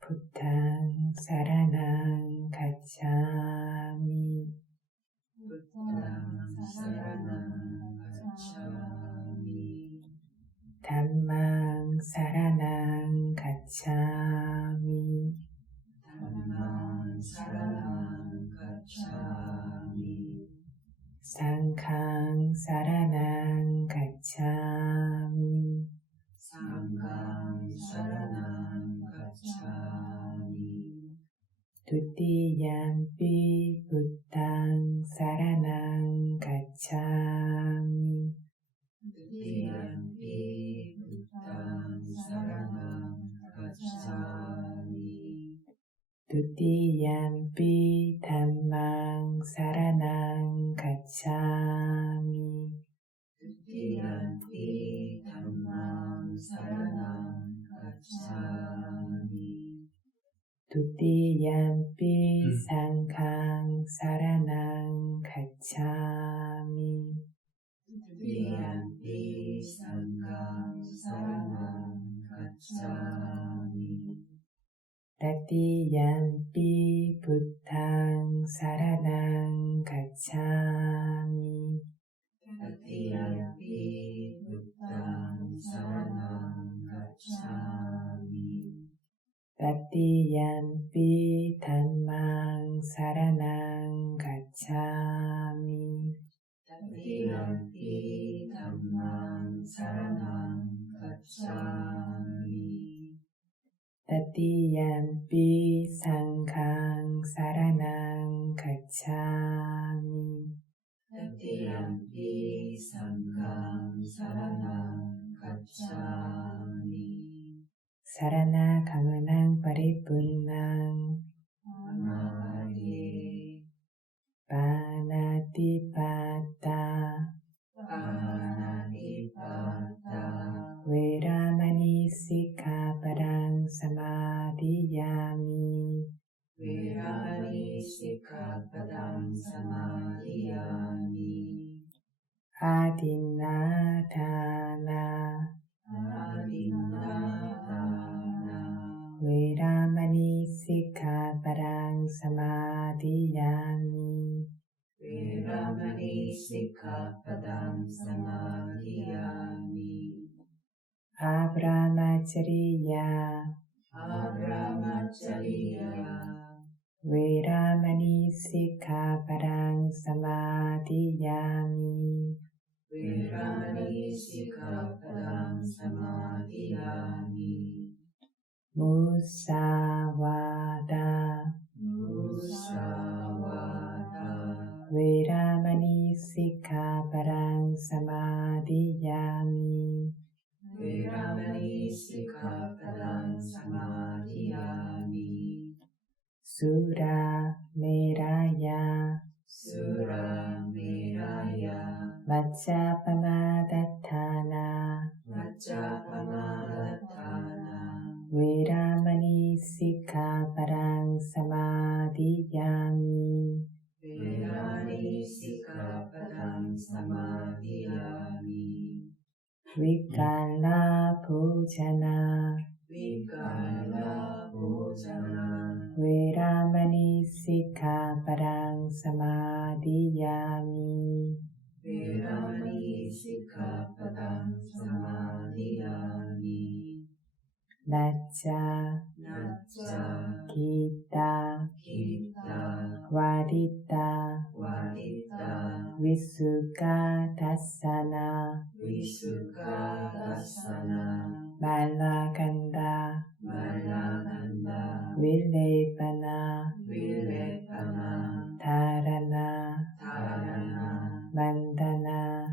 부탕 사라낭 가차미 담망 사라낭 가차미 상ඛං 사라낭 가차미 두띠얌피 부탕 사라낭 가차미 두띠얌피 담망 사라낭 가차미 두띠얌피 상ඛං 사라낭 가차미 따띠얌피 부탕 사라낭 가차미 따띠얌피 담망 사라낭 가차미 따띠얌피 상ඛං 사라낭 가차미 사라나 가문ang paripurnang panatipata veramani sikkhapadang samadhiyami adinnathana veramani sikkhapadang samadhiyami abrahmacharya veramani sikkhapadang samadhiyami musawada veramani sikkhapadang samadhiyami sura meraya Maccapamadatthana veramani sikkhapadang samadhiyami vikala bhojana veramani sikkhapadang samadhiyami Nacca Kita Wadita Visuka Dassana Malaganda Vilepana Dharana Mandana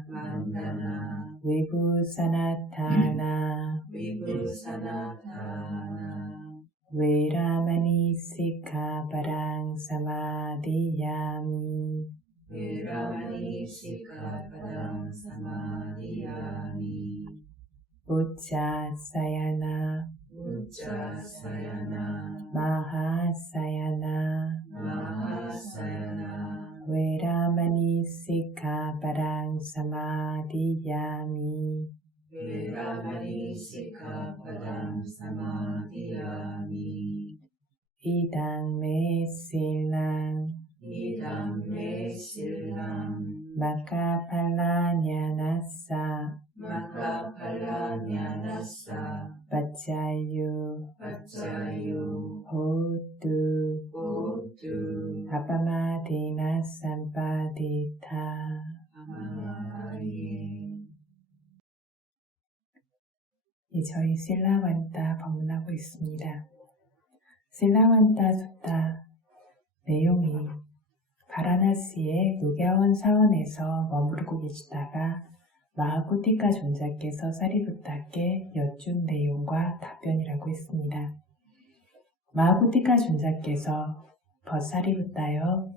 Vibhusanatthana Veramani Sikkhapadang Samadhiyami. Veramani Sikkhapadang Samadhiyami. Uccasayana Uccasayana Mahasayana Mahasayana Veramani Sikkhapadang Samadhiyami. Veramani Sikkhapadang Samadhiyami. Idang me silang Idam me silang Makkaphalāñyanassa Makkaphalāñyanassa Paccayo Paccayo Hotu Hotu Appamadena Sampadita. Amāye. 저희 실라완타 법문하고 있습니다. 실라완타 수타 내용이 바라나시의 노갸원 사원에서 머무르고 계시다가 마하쿠티카 존자께서 사리부타께 여쭌 내용과 답변이라고 했습니다. 마하쿠티카 존자께서 벗사리부타여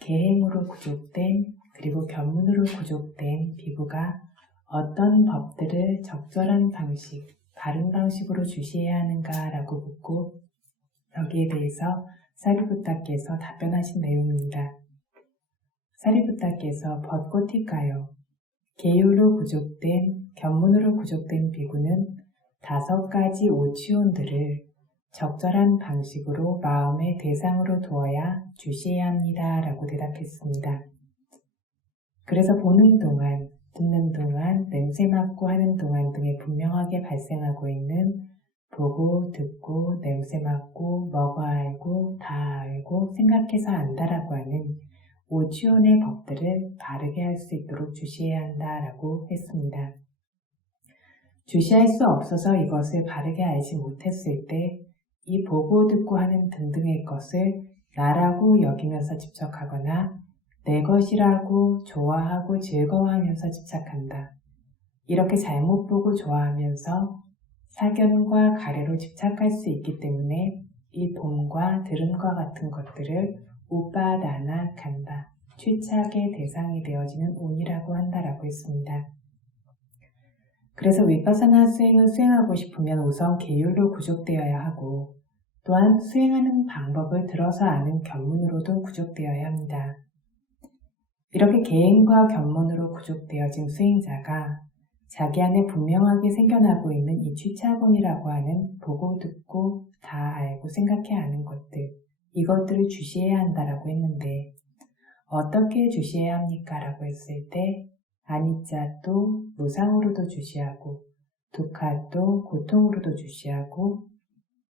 계행으로 구족된 그리고 견문으로 구족된 비구가 어떤 법들을 적절한 방식, 바른 방식으로 주시해야 하는가라고 묻고 여기에 대해서 사리부타께서 답변하신 내용입니다. 사리부타께서 벗고티카요. 계율로 구족된, 견문으로 구족된 비구는 5가지 오치온들을 적절한 방식으로 마음의 대상으로 두어야 주시해야 합니다. 라고 대답했습니다. 그래서 보는 동안, 듣는 동안, 냄새 맡고 하는 동안 등에 분명하게 발생하고 있는 보고, 듣고, 냄새 맡고, 먹어 알고, 다 알고, 생각해서 안다라고 하는 오치온의 법들을 바르게 할 수 있도록 주시해야 한다라고 했습니다. 주시할 수 없어서 이것을 바르게 알지 못했을 때 이 보고, 듣고 하는 등등의 것을 나라고 여기면서 집착하거나 내 것이라고 좋아하고 즐거워하면서 집착한다. 이렇게 잘못 보고 좋아하면서 사견과 가래로 집착할 수 있기 때문에 이 봄과 들음과 같은 것들을 우빠다나 간다. 취착의 대상이 되어지는 운이라고 한다라고 했습니다. 그래서 위파사나 수행을 수행하고 싶으면 우선 계율로 구족되어야 하고 또한 수행하는 방법을 들어서 아는 견문으로도 구족되어야 합니다. 이렇게 계행과 견문으로 구족되어진 수행자가 자기 안에 분명하게 생겨나고 있는 이 취차군이라고 하는 보고 듣고 다 알고 생각해 아는 것들, 이것들을 주시해야 한다라고 했는데 어떻게 주시해야 합니까? 라고 했을 때 아니짜도 무상으로도 주시하고 두카도 고통으로도 주시하고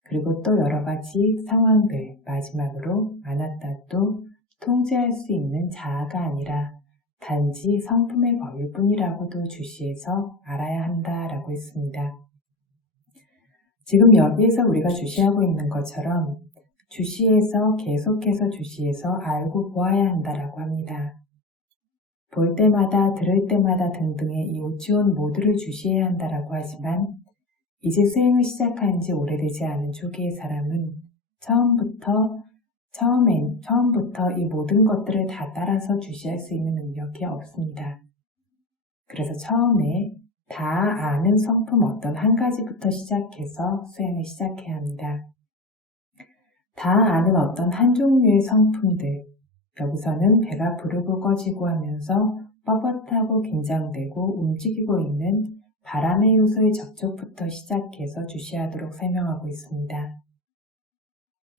그리고 또 여러 가지 상황들, 마지막으로 아나타도 통제할 수 있는 자아가 아니라 단지 성품의 법일 뿐이라고도 주시해서 알아야 한다라고 했습니다. 지금 여기에서 우리가 주시하고 있는 것처럼 주시해서 계속해서 주시해서 알고 보아야 한다라고 합니다. 볼 때마다 들을 때마다 등등의 이 오치온 모두를 주시해야 한다라고 하지만 이제 수행을 시작한 지 오래되지 않은 초기의 사람은 처음부터 이 모든 것들을 다 따라서 주시할 수 있는 능력이 없습니다. 그래서 처음에 다 아는 성품 어떤 한 가지부터 시작해서 수행을 시작해야 합니다. 다 아는 어떤 한 종류의 성품들, 여기서는 배가 부르고 꺼지고 하면서 뻣뻣하고 긴장되고 움직이고 있는 바람의 요소의 접촉부터 시작해서 주시하도록 설명하고 있습니다.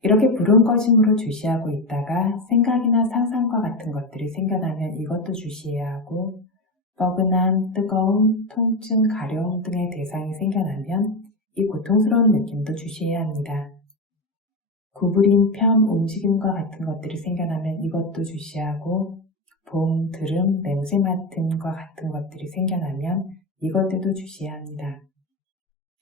이렇게 부른 꺼짐으로 주시하고 있다가 생각이나 상상과 같은 것들이 생겨나면 이것도 주시해야 하고 뻐근함, 뜨거움, 통증, 가려움 등의 대상이 생겨나면 이 고통스러운 느낌도 주시해야 합니다. 구부림, 편, 움직임과 같은 것들이 생겨나면 이것도 주시하고 봄, 들음, 냄새 맡음과 같은 것들이 생겨나면 이것들도 주시해야 합니다.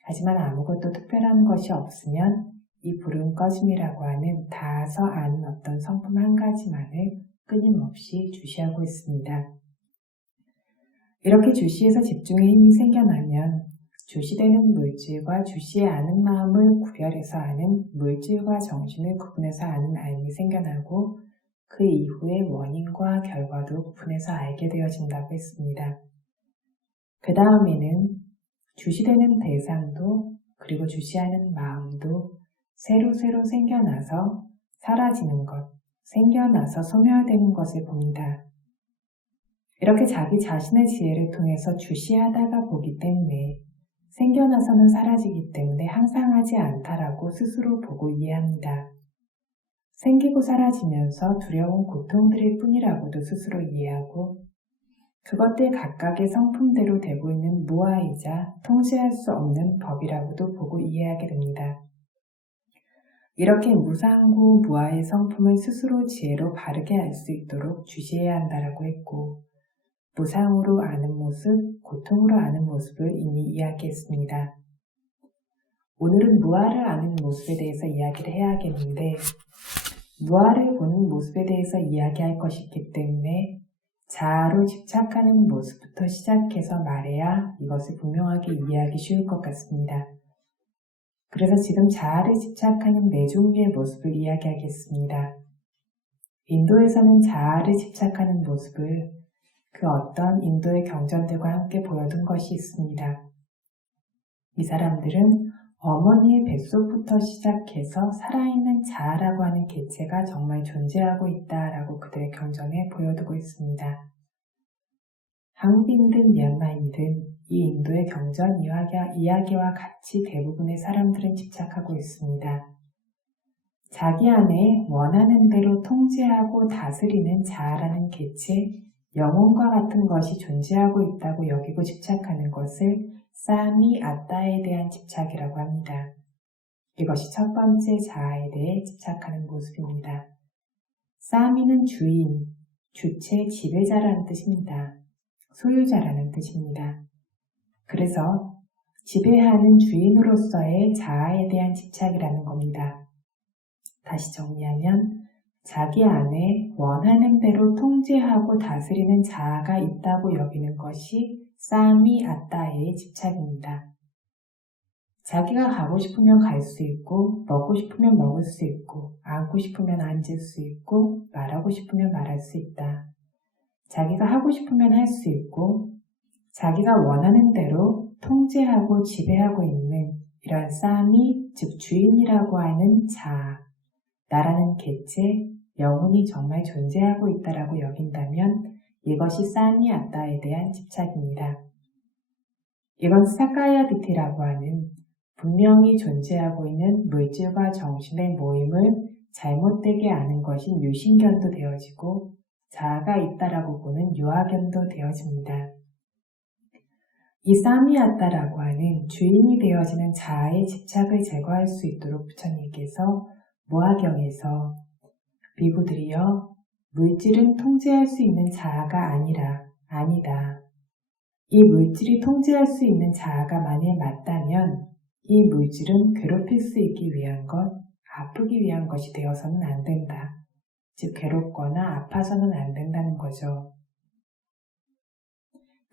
하지만 아무것도 특별한 것이 없으면 이 불은 꺼짐이라고 하는 다서 아는 어떤 성품 한 가지만을 끊임없이 주시하고 있습니다. 이렇게 주시에서 집중의 힘이 생겨나면 주시되는 물질과 주시에 아는 마음을 구별해서 아는 물질과 정신을 구분해서 아는 알미 생겨나고 그 이후에 원인과 결과도 구분해서 알게 되어진다고 했습니다. 그 다음에는 주시되는 대상도 그리고 주시하는 마음도 새로 생겨나서 사라지는 것, 생겨나서 소멸되는 것을 봅니다. 이렇게 자기 자신의 지혜를 통해서 주시하다가 보기 때문에 생겨나서는 사라지기 때문에 항상하지 않다라고 스스로 보고 이해합니다. 생기고 사라지면서 두려운 고통들일 뿐이라고도 스스로 이해하고 그것들 각각의 성품대로 되고 있는 무아이자 통제할 수 없는 법이라고도 보고 이해하게 됩니다. 이렇게 무상고 무아의 성품을 스스로 지혜로 바르게 알 수 있도록 주시해야 한다라고 했고 무상으로 아는 모습, 고통으로 아는 모습을 이미 이야기했습니다. 오늘은 무아를 아는 모습에 대해서 이야기를 해야겠는데 무아를 보는 모습에 대해서 이야기할 것이 있기 때문에 자아로 집착하는 모습부터 시작해서 말해야 이것을 분명하게 이해하기 쉬울 것 같습니다. 그래서 지금 자아를 집착하는 네 종류의 모습을 이야기하겠습니다. 인도에서는 자아를 집착하는 모습을 그 어떤 인도의 경전들과 함께 보여둔 것이 있습니다. 이 사람들은 어머니의 뱃속부터 시작해서 살아있는 자아라고 하는 개체가 정말 존재하고 있다라고 그들의 경전에 보여두고 있습니다. 한국인이든 미얀마인이든 이 인도의 경전 이야기와 같이 대부분의 사람들은 집착하고 있습니다. 자기 안에 원하는 대로 통제하고 다스리는 자아라는 개체, 영혼과 같은 것이 존재하고 있다고 여기고 집착하는 것을 사미 아따에 대한 집착이라고 합니다. 이것이 첫 번째 자아에 대해 집착하는 모습입니다. 사미는 주인, 주체, 지배자라는 뜻입니다. 소유자라는 뜻입니다. 그래서 지배하는 주인으로서의 자아에 대한 집착이라는 겁니다. 다시 정리하면 자기 안에 원하는 대로 통제하고 다스리는 자아가 있다고 여기는 것이 사미 아따의 집착입니다. 자기가 가고 싶으면 갈 수 있고 먹고 싶으면 먹을 수 있고 앉고 싶으면 앉을 수 있고 말하고 싶으면 말할 수 있다. 자기가 하고 싶으면 할 수 있고 자기가 원하는 대로 통제하고 지배하고 있는 이러한 사미, 즉 주인이라고 하는 자아, 나라는 개체, 영혼이 정말 존재하고 있다라고 여긴다면 이것이 사미 아따에 대한 집착입니다. 이건 사카야 디티라고 하는 분명히 존재하고 있는 물질과 정신의 모임을 잘못되게 아는 것이 유신견도 되어지고 자아가 있다라고 보는 유아견도 되어집니다. 이 사미아따라고 하는 주인이 되어지는 자아의 집착을 제거할 수 있도록 부처님께서 무아경에서 비구들이여 물질은 통제할 수 있는 자아가 아니다. 이 물질이 통제할 수 있는 자아가 만일 맞다면 이 물질은 괴롭힐 수 있기 위한 것, 아프기 위한 것이 되어서는 안 된다. 즉 괴롭거나 아파서는 안 된다는 거죠.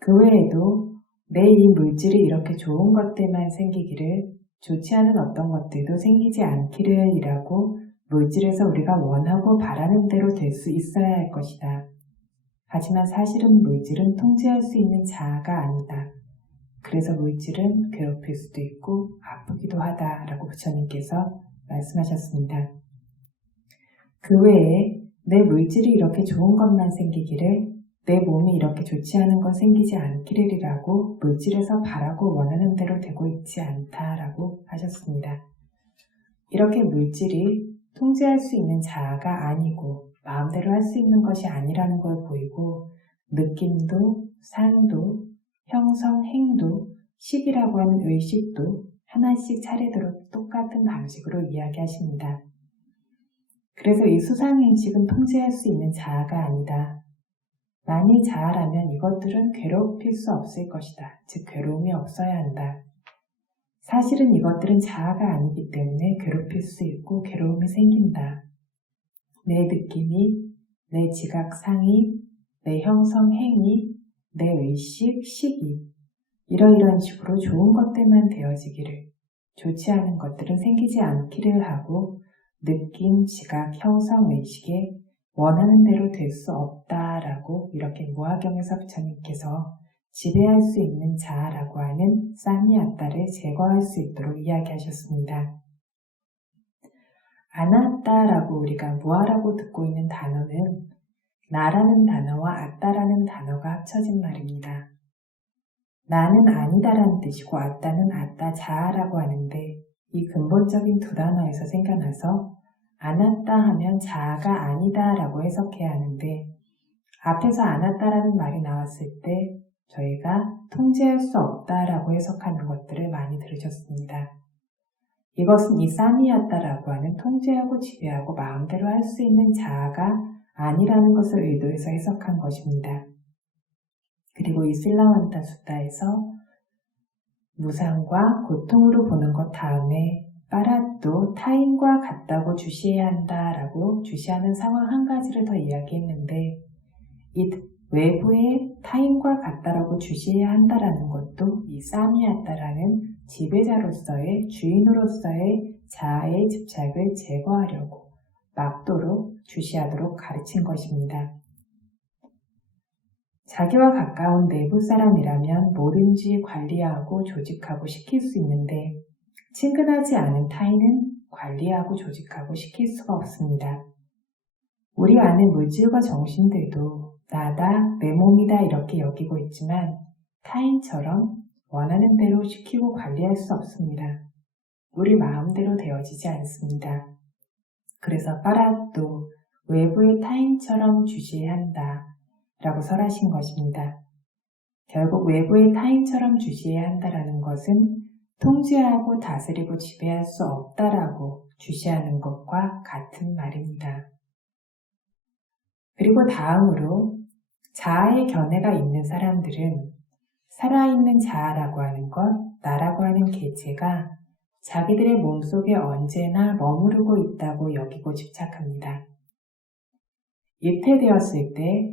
그 외에도 내 이 물질이 이렇게 좋은 것들만 생기기를 좋지 않은 어떤 것들도 생기지 않기를 이라고 물질에서 우리가 원하고 바라는 대로 될 수 있어야 할 것이다. 하지만 사실은 물질은 통제할 수 있는 자아가 아니다. 그래서 물질은 괴롭힐 수도 있고 아프기도 하다라고 부처님께서 말씀하셨습니다. 그 외에 내 물질이 이렇게 좋은 것만 생기기를 내 몸이 이렇게 좋지 않은 건 생기지 않기를이라고 물질에서 바라고 원하는 대로 되고 있지 않다라고 하셨습니다. 이렇게 물질이 통제할 수 있는 자아가 아니고 마음대로 할 수 있는 것이 아니라는 걸 보이고 느낌도, 상도, 형성, 행도, 식이라고 하는 의식도 하나씩 차례대로 똑같은 방식으로 이야기하십니다. 그래서 이 수상행식은 통제할 수 있는 자아가 아니다. 만일 자아라면 이것들은 괴롭힐 수 없을 것이다. 즉 괴로움이 없어야 한다. 사실은 이것들은 자아가 아니기 때문에 괴롭힐 수 있고 괴로움이 생긴다. 내 느낌이, 내 지각 상이, 내 형성 행위, 내 의식, 식이 이러이러한 식으로 좋은 것들만 되어지기를, 좋지 않은 것들은 생기지 않기를 하고 느낌, 지각, 형성, 의식에 원하는 대로 될 수 없다라고 이렇게 무화경에서 부처님께서 지배할 수 있는 자아라고 하는 사미아따를 제거할 수 있도록 이야기하셨습니다. 아나따라고 우리가 무아라고 듣고 있는 단어는 나라는 단어와 아따라는 단어가 합쳐진 말입니다. 나는 아니다라는 뜻이고 아따는 아따 자아라고 하는데 이 근본적인 두 단어에서 생겨나서 아나따 하면 자아가 아니다라고 해석해야 하는데 앞에서 아나따라는 말이 나왔을 때 저희가 통제할 수 없다라고 해석하는 것들을 많이 들으셨습니다. 이것은 이 사미야따라고 하는 통제하고 지배하고 마음대로 할 수 있는 자아가 아니라는 것을 의도해서 해석한 것입니다. 그리고 이 실라완타 수타에서 무상과 고통으로 보는 것 다음에 빠라또 타인과 같다고 주시해야 한다라고 주시하는 상황 한 가지를 더 이야기했는데 이 외부의 타인과 같다라고 주시해야 한다라는 것도 이 사미야따라는 지배자로서의 주인으로서의 자아의 집착을 제거하려고 막도록 주시하도록 가르친 것입니다. 자기와 가까운 내부 사람이라면 뭐든지 관리하고 조직하고 시킬 수 있는데 친근하지 않은 타인은 관리하고 조직하고 시킬 수가 없습니다. 우리 안의 물질과 정신들도 나다, 내 몸이다 이렇게 여기고 있지만 타인처럼 원하는 대로 시키고 관리할 수 없습니다. 우리 마음대로 되어지지 않습니다. 그래서 빠라또 외부의 타인처럼 주시해야 한다 라고 설하신 것입니다. 결국 외부의 타인처럼 주시해야 한다라는 것은 통제하고 다스리고 지배할 수 없다라고 주시하는 것과 같은 말입니다. 그리고 다음으로 자아의 견해가 있는 사람들은 살아있는 자아라고 하는 것, 나라고 하는 개체가 자기들의 몸속에 언제나 머무르고 있다고 여기고 집착합니다. 잉태되었을 때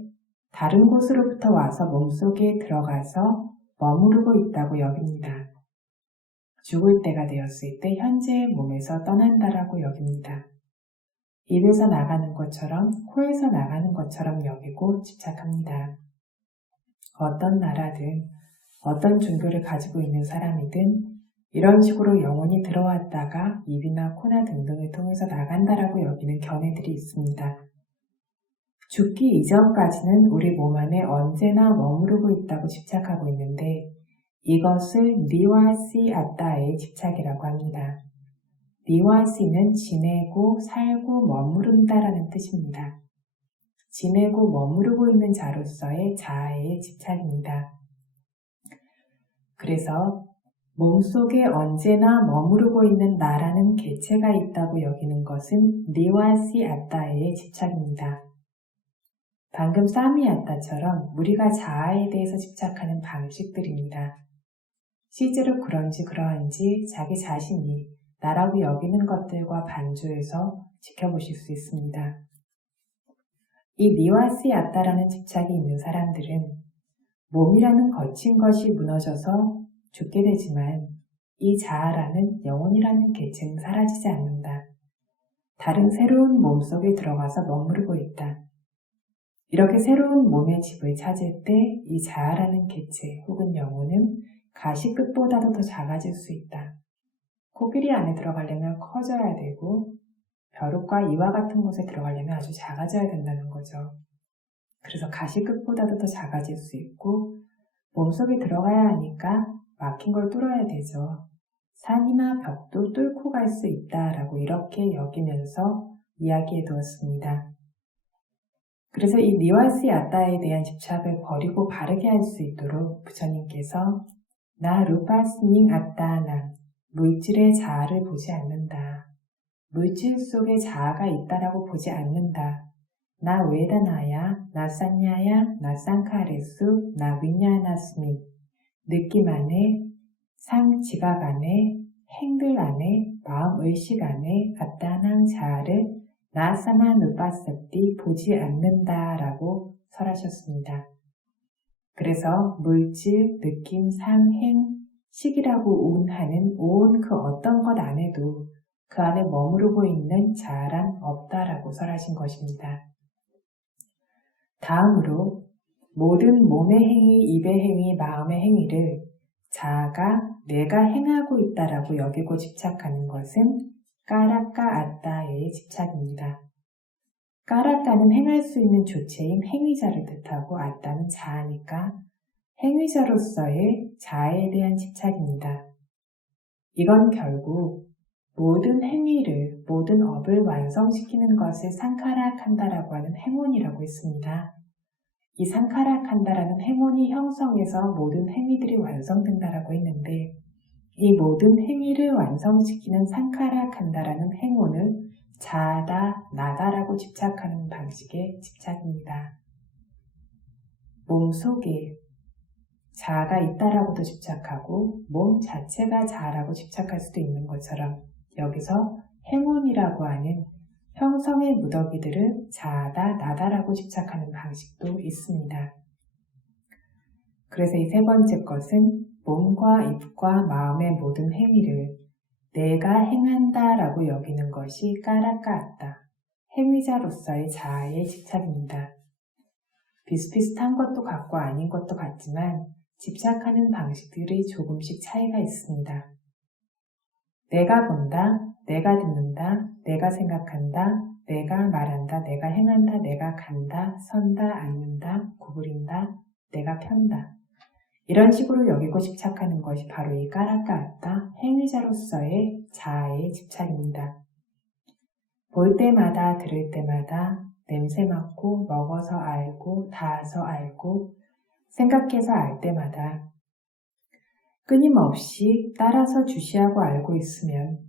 다른 곳으로부터 와서 몸속에 들어가서 머무르고 있다고 여깁니다. 죽을 때가 되었을 때 현재의 몸에서 떠난다라고 여깁니다. 입에서 나가는 것처럼 코에서 나가는 것처럼 여기고 집착합니다. 어떤 나라든 어떤 종교를 가지고 있는 사람이든 이런 식으로 영혼이 들어왔다가 입이나 코나 등등을 통해서 나간다라고 여기는 견해들이 있습니다. 죽기 이전까지는 우리 몸 안에 언제나 머무르고 있다고 집착하고 있는데 이것을 니와시 아따의 집착이라고 합니다. 니와시는 지내고 살고 머무른다라는 뜻입니다. 지내고 머무르고 있는 자로서의 자아의 집착입니다. 그래서 몸속에 언제나 머무르고 있는 나라는 개체가 있다고 여기는 것은 니와시 아따의 집착입니다. 방금 사미아따처럼 우리가 자아에 대해서 집착하는 방식들입니다. 실제로 그런지 그러한지 자기 자신이 나라고 여기는 것들과 반주해서 지켜보실 수 있습니다. 이 니와시 아따라는 집착이 있는 사람들은 몸이라는 거친 것이 무너져서 죽게 되지만 이 자아라는 영혼이라는 개체는 사라지지 않는다. 다른 새로운 몸 속에 들어가서 머무르고 있다. 이렇게 새로운 몸의 집을 찾을 때 이 자아라는 개체 혹은 영혼은 가시 끝보다도 더 작아질 수 있다. 코끼리 안에 들어가려면 커져야 되고 벼룩과 이와 같은 곳에 들어가려면 아주 작아져야 된다는 거죠. 그래서 가시 끝보다도 더 작아질 수 있고 몸속에 들어가야 하니까 막힌 걸 뚫어야 되죠. 산이나 벽도 뚫고 갈 수 있다라고 이렇게 여기면서 이야기해 두었습니다. 그래서 이 니와시 아따에 대한 집착을 버리고 바르게 할 수 있도록 부처님께서 나 루파스닝 아따나 물질의 자아를 보지 않는다. 물질 속에 자아가 있다라고 보지 않는다. 나 웨다나야, 나 산냐야, 나 상카레수, 나 윈냐나스미 느낌 안에, 지각 안에, 행들 안에, 마음 의식 안에 아따낭 자아를 나사마 누파섭디 보지 않는다라고 설하셨습니다. 그래서 물질, 느낌, 상, 행, 식이라고 운하는 온 그 어떤 것 안에도 그 안에 머무르고 있는 자아란 없다라고 설하신 것입니다. 다음으로 모든 몸의 행위, 입의 행위, 마음의 행위를 자아가 내가 행하고 있다라고 여기고 집착하는 것은 까라까 아따의 집착입니다. 까라까는 행할 수 있는 주체인 행위자를 뜻하고 아따는 자아니까 행위자로서의 자아에 대한 집착입니다. 이건 결국 모든 행위를, 모든 업을 완성시키는 것을 상카라칸다라고 하는 행운이라고 했습니다. 이 상카라칸다라는 행운이 형성해서 모든 행위들이 완성된다라고 했는데 이 모든 행위를 완성시키는 상카라칸다라는 행운을 자아다, 나다라고 집착하는 방식의 집착입니다. 몸 속에 자아가 있다라고도 집착하고 몸 자체가 자아라고 집착할 수도 있는 것처럼 여기서 행운이라고 하는 형성의 무더기들을 자아다, 나다라고 집착하는 방식도 있습니다. 그래서 이 세 번째 것은 몸과 입과 마음의 모든 행위를 내가 행한다라고 여기는 것이 까라까았다. 행위자로서의 자아의 집착입니다. 비슷비슷한 것도 같고 아닌 것도 같지만 집착하는 방식들이 조금씩 차이가 있습니다. 내가 본다, 내가 듣는다, 내가 생각한다, 내가 말한다, 내가 행한다, 내가 간다, 선다, 앉는다, 구부린다, 내가 편다. 이런 식으로 여기고 집착하는 것이 바로 이 까라까았다, 행위자로서의 자아의 집착입니다. 볼 때마다, 들을 때마다 냄새 맡고, 먹어서 알고, 닿아서 알고, 생각해서 알 때마다 끊임없이 따라서 주시하고 알고 있으면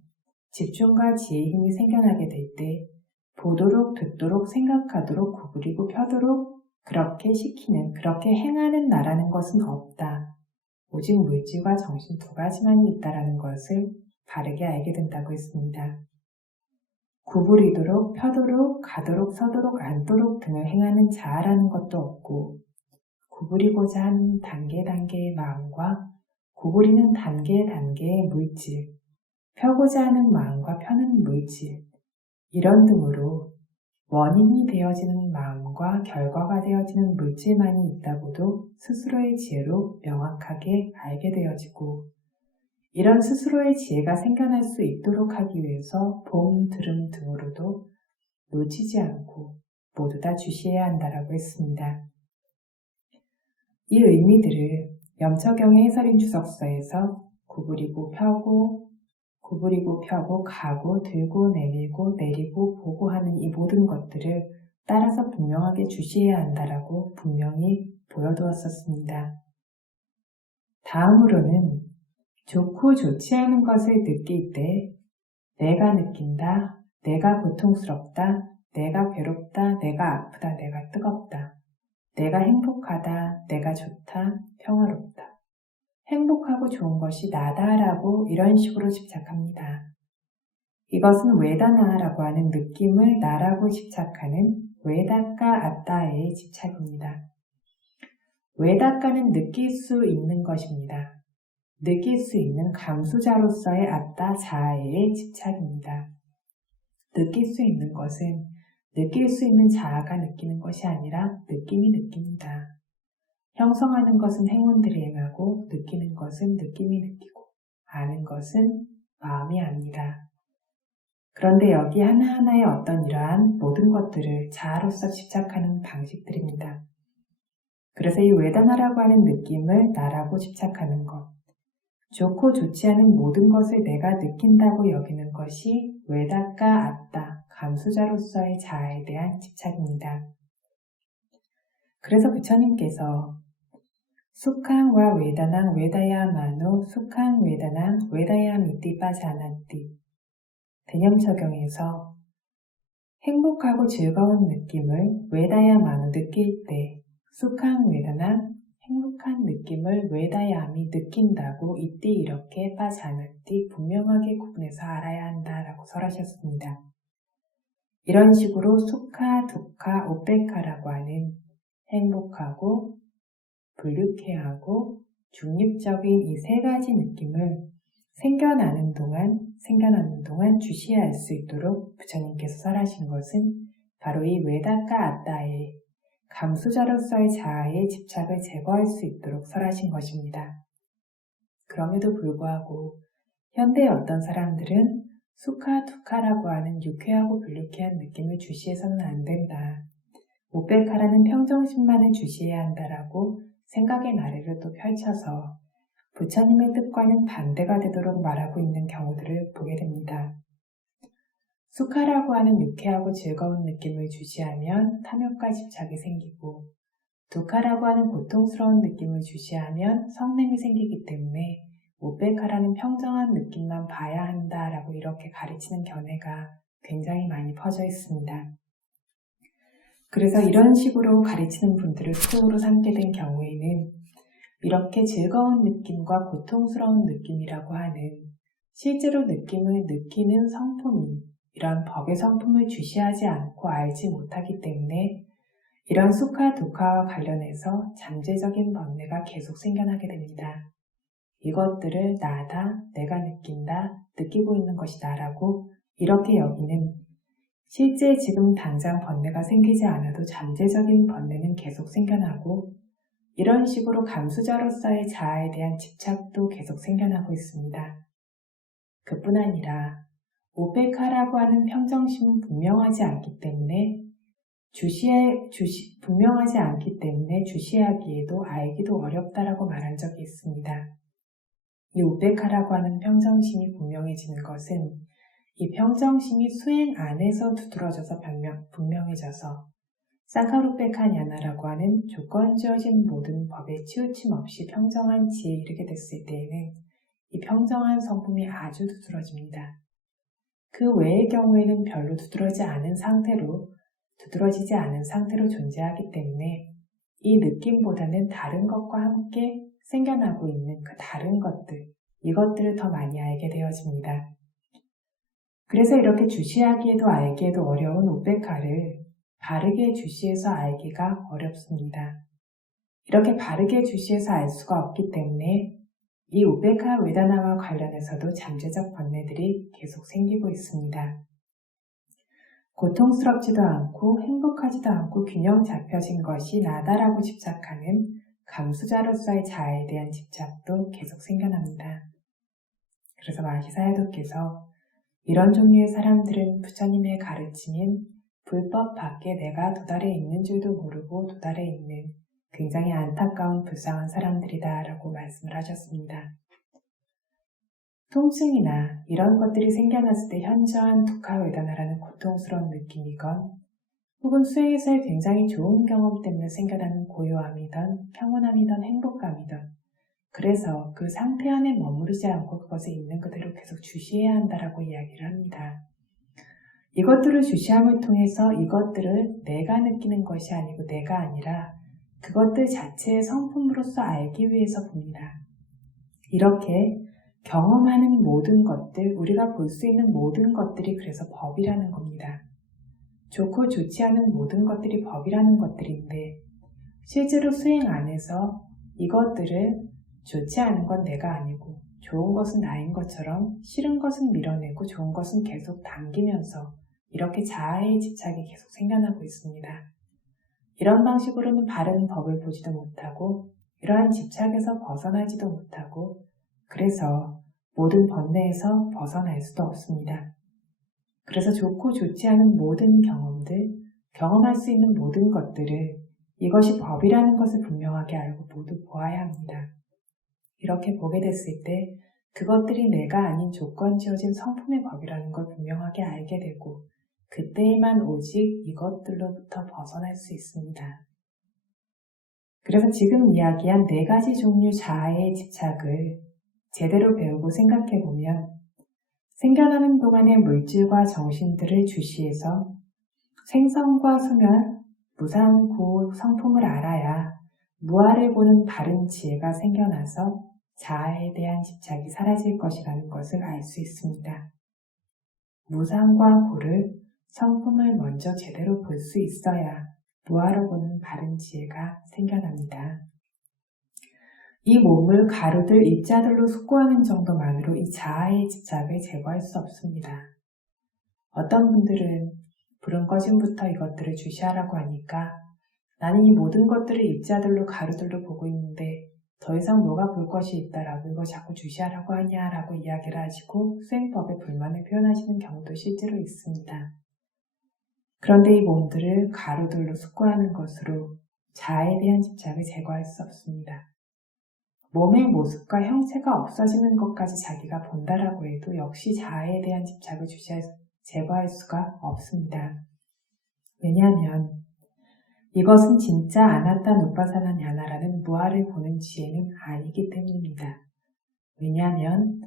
집중과 지혜의 힘이 생겨나게 될 때 보도록, 듣도록, 생각하도록, 구부리고 펴도록 그렇게 시키는, 그렇게 행하는 나라는 것은 없다. 오직 물질과 정신 두 가지만이 있다라는 것을 바르게 알게 된다고 했습니다. 구부리도록, 펴도록, 가도록, 서도록, 앉도록 등을 행하는 자아라는 것도 없고 구부리고자 하는 단계의 마음과 구부리는 단계의 물질, 펴고자 하는 마음과 펴는 물질, 이런 등으로 원인이 되어지는 마음과 결과가 되어지는 물질만이 있다고도 스스로의 지혜로 명확하게 알게 되어지고 이런 스스로의 지혜가 생겨날 수 있도록 하기 위해서 봄, 들음 등으로도 놓치지 않고 모두 다 주시해야 한다라고 했습니다. 이 의미들을 염처경의 해설인 주석서에서 구부리고 펴고 가고 들고 내밀고 내리고 보고 하는 이 모든 것들을 따라서 분명하게 주시해야 한다라고 분명히 보여두었었습니다. 다음으로는 좋고 좋지 않은 것을 느낄 때 내가 느낀다, 내가 고통스럽다, 내가 괴롭다, 내가 아프다, 내가 뜨겁다, 내가 행복하다, 내가 좋다, 평화롭다. 행복하고 좋은 것이 나다라고 이런 식으로 집착합니다. 이것은 웨다나라고 하는 느낌을 나라고 집착하는 웨다까 아따의 집착입니다. 웨다까는 느낄 수 있는 것입니다. 느낄 수 있는 감수자로서의 아따 자아의 집착입니다. 느낄 수 있는 것은 느낄 수 있는 자아가 느끼는 것이 아니라 느낌이 느낍니다. 형성하는 것은 행운들이 행하고 느끼는 것은 느낌이 느끼고 아는 것은 마음이 압니다. 그런데 여기 하나하나의 어떤 이러한 모든 것들을 자아로서 집착하는 방식들입니다. 그래서 이 웨다나라고 하는 느낌을 나라고 집착하는 것, 좋고 좋지 않은 모든 것을 내가 느낀다고 여기는 것이 웨다까 아따, 감수자로서의 자아에 대한 집착입니다. 그래서 부처님께서 수캉와 웨다낭 웨다야마노 수캉 웨다낭 웨다야미띠 빠자나띠 대념처경에서 행복하고 즐거운 느낌을 웨다야마노 느낄 때 수캉 웨다낭 행복한 느낌을 웨다야미 느낀다고 이띠 이렇게 빠자나띠 분명하게 구분해서 알아야 한다라고 설하셨습니다. 이런 식으로 수카, 두카, 오페카라고 하는 행복하고 불유쾌하고 중립적인 이 세 가지 느낌을 생겨나는 동안 주시할 수 있도록 부처님께서 설하신 것은 바로 이 외다카 아따의 감수자로서의 자아의 집착을 제거할 수 있도록 설하신 것입니다. 그럼에도 불구하고 현대의 어떤 사람들은 수카, 두카라고 하는 유쾌하고 불유쾌한 느낌을 주시해서는 안 된다. 우페카라는 평정심만을 주시해야 한다라고 생각의 나래를 또 펼쳐서 부처님의 뜻과는 반대가 되도록 말하고 있는 경우들을 보게 됩니다. 수카라고 하는 유쾌하고 즐거운 느낌을 주시하면 탐욕과 집착이 생기고 두카라고 하는 고통스러운 느낌을 주시하면 성냄이 생기기 때문에 우페카라는 평정한 느낌만 봐야 한다라고 이렇게 가르치는 견해가 굉장히 많이 퍼져 있습니다. 그래서 이런 식으로 가르치는 분들을 수동으로 삼게 된 경우에는 이렇게 즐거운 느낌과 고통스러운 느낌이라고 하는 실제로 느낌을 느끼는 성품이 이런 법의 성품을 주시하지 않고 알지 못하기 때문에 이런 수카, 두카와 관련해서 잠재적인 번뇌가 계속 생겨나게 됩니다. 이것들을 나다, 내가 느낀다, 느끼고 있는 것이다 라고 이렇게 여기는 실제 지금 당장 번뇌가 생기지 않아도 잠재적인 번뇌는 계속 생겨나고 이런 식으로 감수자로서의 자아에 대한 집착도 계속 생겨나고 있습니다. 그뿐 아니라 우페카라고 하는 평정심은 분명하지 않기 때문에 분명하지 않기 때문에 주시하기에도 알기도 어렵다라고 말한 적이 있습니다. 이 우페카라고 하는 평정심이 분명해지는 것은 이 평정심이 수행 안에서 두드러져서 분명해져서 사카루페카 냐나라고 하는 조건 주어진 모든 법에 치우침 없이 평정한 지혜에 이르게 됐을 때에는 이 평정한 성품이 아주 두드러집니다. 그 외의 경우에는 별로 두드러지지 않은 상태로 존재하기 때문에 이 느낌보다는 다른 것과 함께 생겨나고 있는 그 다른 것들, 이것들을 더 많이 알게 되어집니다. 그래서 이렇게 주시하기에도 알기에도 어려운 우페카를 바르게 주시해서 알기가 어렵습니다. 이렇게 바르게 주시해서 알 수가 없기 때문에 이 우페카 외다나와 관련해서도 잠재적 번뇌들이 계속 생기고 있습니다. 고통스럽지도 않고 행복하지도 않고 균형 잡혀진 것이 나다라고 집착하는 감수자로서의 자아에 대한 집착도 계속 생겨납니다. 그래서 마시사야도께서 이런 종류의 사람들은 부처님의 가르침인 불법 밖에 내가 도달해 있는 줄도 모르고 도달해 있는 굉장히 안타까운 불쌍한 사람들이다 라고 말씀을 하셨습니다. 통증이나 이런 것들이 생겨났을 때 현저한 두카웨다나라는 고통스러운 느낌이건 혹은 수행에서의 굉장히 좋은 경험 때문에 생겨나는 고요함이든 평온함이든 행복감이든 그래서 그 상태 안에 머무르지 않고 그것을 있는 그대로 계속 주시해야 한다라고 이야기를 합니다. 이것들을 주시함을 통해서 이것들을 내가 느끼는 것이 아니고 내가 아니라 그것들 자체의 성품으로서 알기 위해서 봅니다. 이렇게 경험하는 모든 것들, 우리가 볼 수 있는 모든 것들이 그래서 법이라는 겁니다. 좋고 좋지 않은 모든 것들이 법이라는 것들인데 실제로 수행 안에서 이것들을 좋지 않은 건 내가 아니고 좋은 것은 나인 것처럼 싫은 것은 밀어내고 좋은 것은 계속 당기면서 이렇게 자아의 집착이 계속 생겨나고 있습니다. 이런 방식으로는 바른 법을 보지도 못하고 이러한 집착에서 벗어나지도 못하고 그래서 모든 번뇌에서 벗어날 수도 없습니다. 그래서 좋고 좋지 않은 모든 경험들, 경험할 수 있는 모든 것들을 이것이 법이라는 것을 분명하게 알고 모두 보아야 합니다. 이렇게 보게 됐을 때 그것들이 내가 아닌 조건 지어진 성품의 법이라는 걸 분명하게 알게 되고 그때에만 오직 이것들로부터 벗어날 수 있습니다. 그래서 지금 이야기한 4가지 종류 자아의 집착을 제대로 배우고 생각해보면 생겨나는 동안의 물질과 정신들을 주시해서 생성과 소멸, 무상구 성품을 알아야 무아를 보는 바른 지혜가 생겨나서 자아에 대한 집착이 사라질 것이라는 것을 알 수 있습니다. 무상과 고를 성품을 먼저 제대로 볼 수 있어야 무아로 보는 바른 지혜가 생겨납니다. 이 몸을 가루들, 입자들로 숙고하는 정도만으로 이 자아의 집착을 제거할 수 없습니다. 어떤 분들은 불은 꺼짐부터 이것들을 주시하라고 하니까 나는 이 모든 것들을 입자들로 가루들로 보고 있는데 더 이상 뭐가 볼 것이 있다라고 이거 자꾸 주시하라고 하냐라고 이야기를 하시고 수행법에 불만을 표현하시는 경우도 실제로 있습니다. 그런데 이 몸들을 가루들로 숙고하는 것으로 자아에 대한 집착을 제거할 수 없습니다. 몸의 모습과 형체가 없어지는 것까지 자기가 본다라고 해도 역시 자아에 대한 집착을 제거할 수가 없습니다. 왜냐하면 이것은 진짜 아나타 누파사나 냐나라는 무아를 보는 지혜는 아니기 때문입니다. 왜냐하면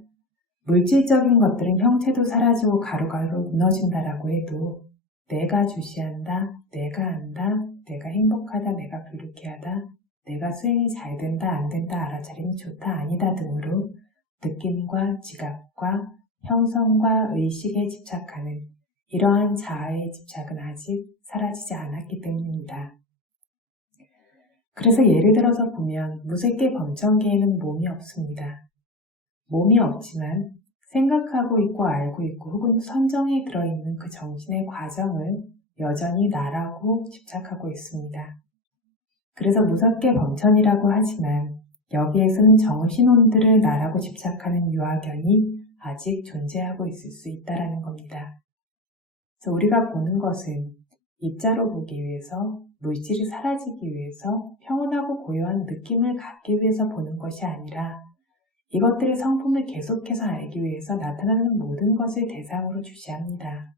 물질적인 것들은 형체도 사라지고 가루가루 무너진다라고 해도 내가 주시한다, 내가 안다, 내가 행복하다, 내가 불쾌하다, 내가 수행이 잘 된다, 안 된다, 알아차림이 좋다, 아니다 등으로 느낌과 지각과 형성과 의식에 집착하는 이러한 자아의 집착은 아직 사라지지 않았기 때문입니다. 그래서 예를 들어서 보면 무색계 범천계에는 몸이 없습니다. 몸이 없지만 생각하고 있고 알고 있고 혹은 선정에 들어있는 그 정신의 과정을 여전히 나라고 집착하고 있습니다. 그래서 무색계 범천이라고 하지만 여기에서는 정신혼들을 나라고 집착하는 유아견이 아직 존재하고 있을 수 있다는 겁니다. 그래서 우리가 보는 것은 입자로 보기 위해서, 물질이 사라지기 위해서, 평온하고 고요한 느낌을 갖기 위해서 보는 것이 아니라 이것들의 성품을 계속해서 알기 위해서 나타나는 모든 것을 대상으로 주시합니다.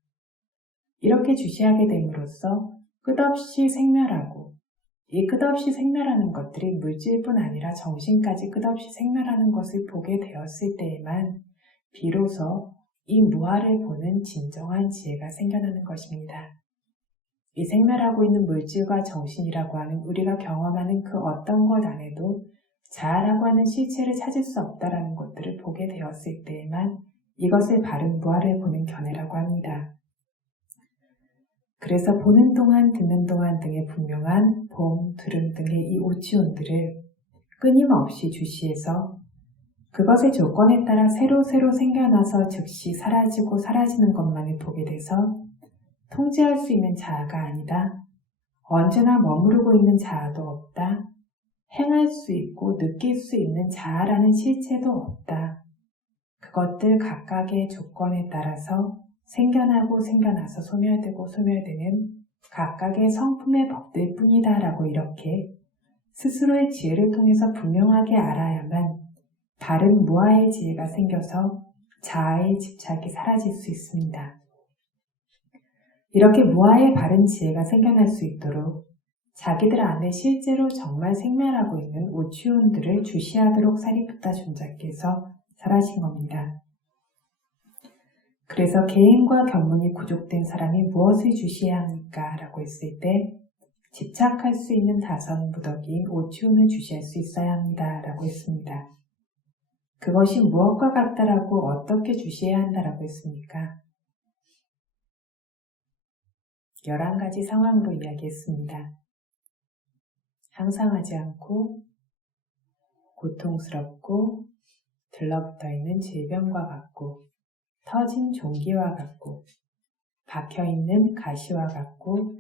이렇게 주시하게 됨으로써 끝없이 생멸하고 이 끝없이 생멸하는 것들이 물질뿐 아니라 정신까지 끝없이 생멸하는 것을 보게 되었을 때에만 비로소 이 무아를 보는 진정한 지혜가 생겨나는 것입니다. 이 생멸하고 있는 물질과 정신이라고 하는 우리가 경험하는 그 어떤 것 안에도 자아라고 하는 실체를 찾을 수 없다라는 것들을 보게 되었을 때에만 이것을 바른 무아를 보는 견해라고 합니다. 그래서 보는 동안 듣는 동안 등의 분명한 봄, 들음 등의 이 오치온들을 끊임없이 주시해서 그것의 조건에 따라 새로 생겨나서 즉시 사라지고 사라지는 것만을 보게 돼서 통제할 수 있는 자아가 아니다. 언제나 머무르고 있는 자아도 없다. 행할 수 있고 느낄 수 있는 자아라는 실체도 없다. 그것들 각각의 조건에 따라서 생겨나고 생겨나서 소멸되고 소멸되는 각각의 성품의 법들 뿐이다 라고 이렇게 스스로의 지혜를 통해서 분명하게 알아야만 바른 무아의 지혜가 생겨서 자아의 집착이 사라질 수 있습니다. 이렇게 무아의 바른 지혜가 생겨날 수 있도록 자기들 안에 실제로 정말 생멸하고 있는 오치온들을 주시하도록 사리푸타 존자께서 설하신 겁니다. 그래서 개인과 견문이 구족된 사람이 무엇을 주시해야 합니까? 라고 했을 때 집착할 수 있는 다선 무덕인 오치온을 주시할 수 있어야 합니다. 라고 했습니다. 그것이 무엇과 같다라고 어떻게 주시해야 한다라고 했습니까? 11가지 상황으로 이야기했습니다. 항상하지 않고 고통스럽고 들러붙어 있는 질병과 같고 터진 종기와 같고 박혀있는 가시와 같고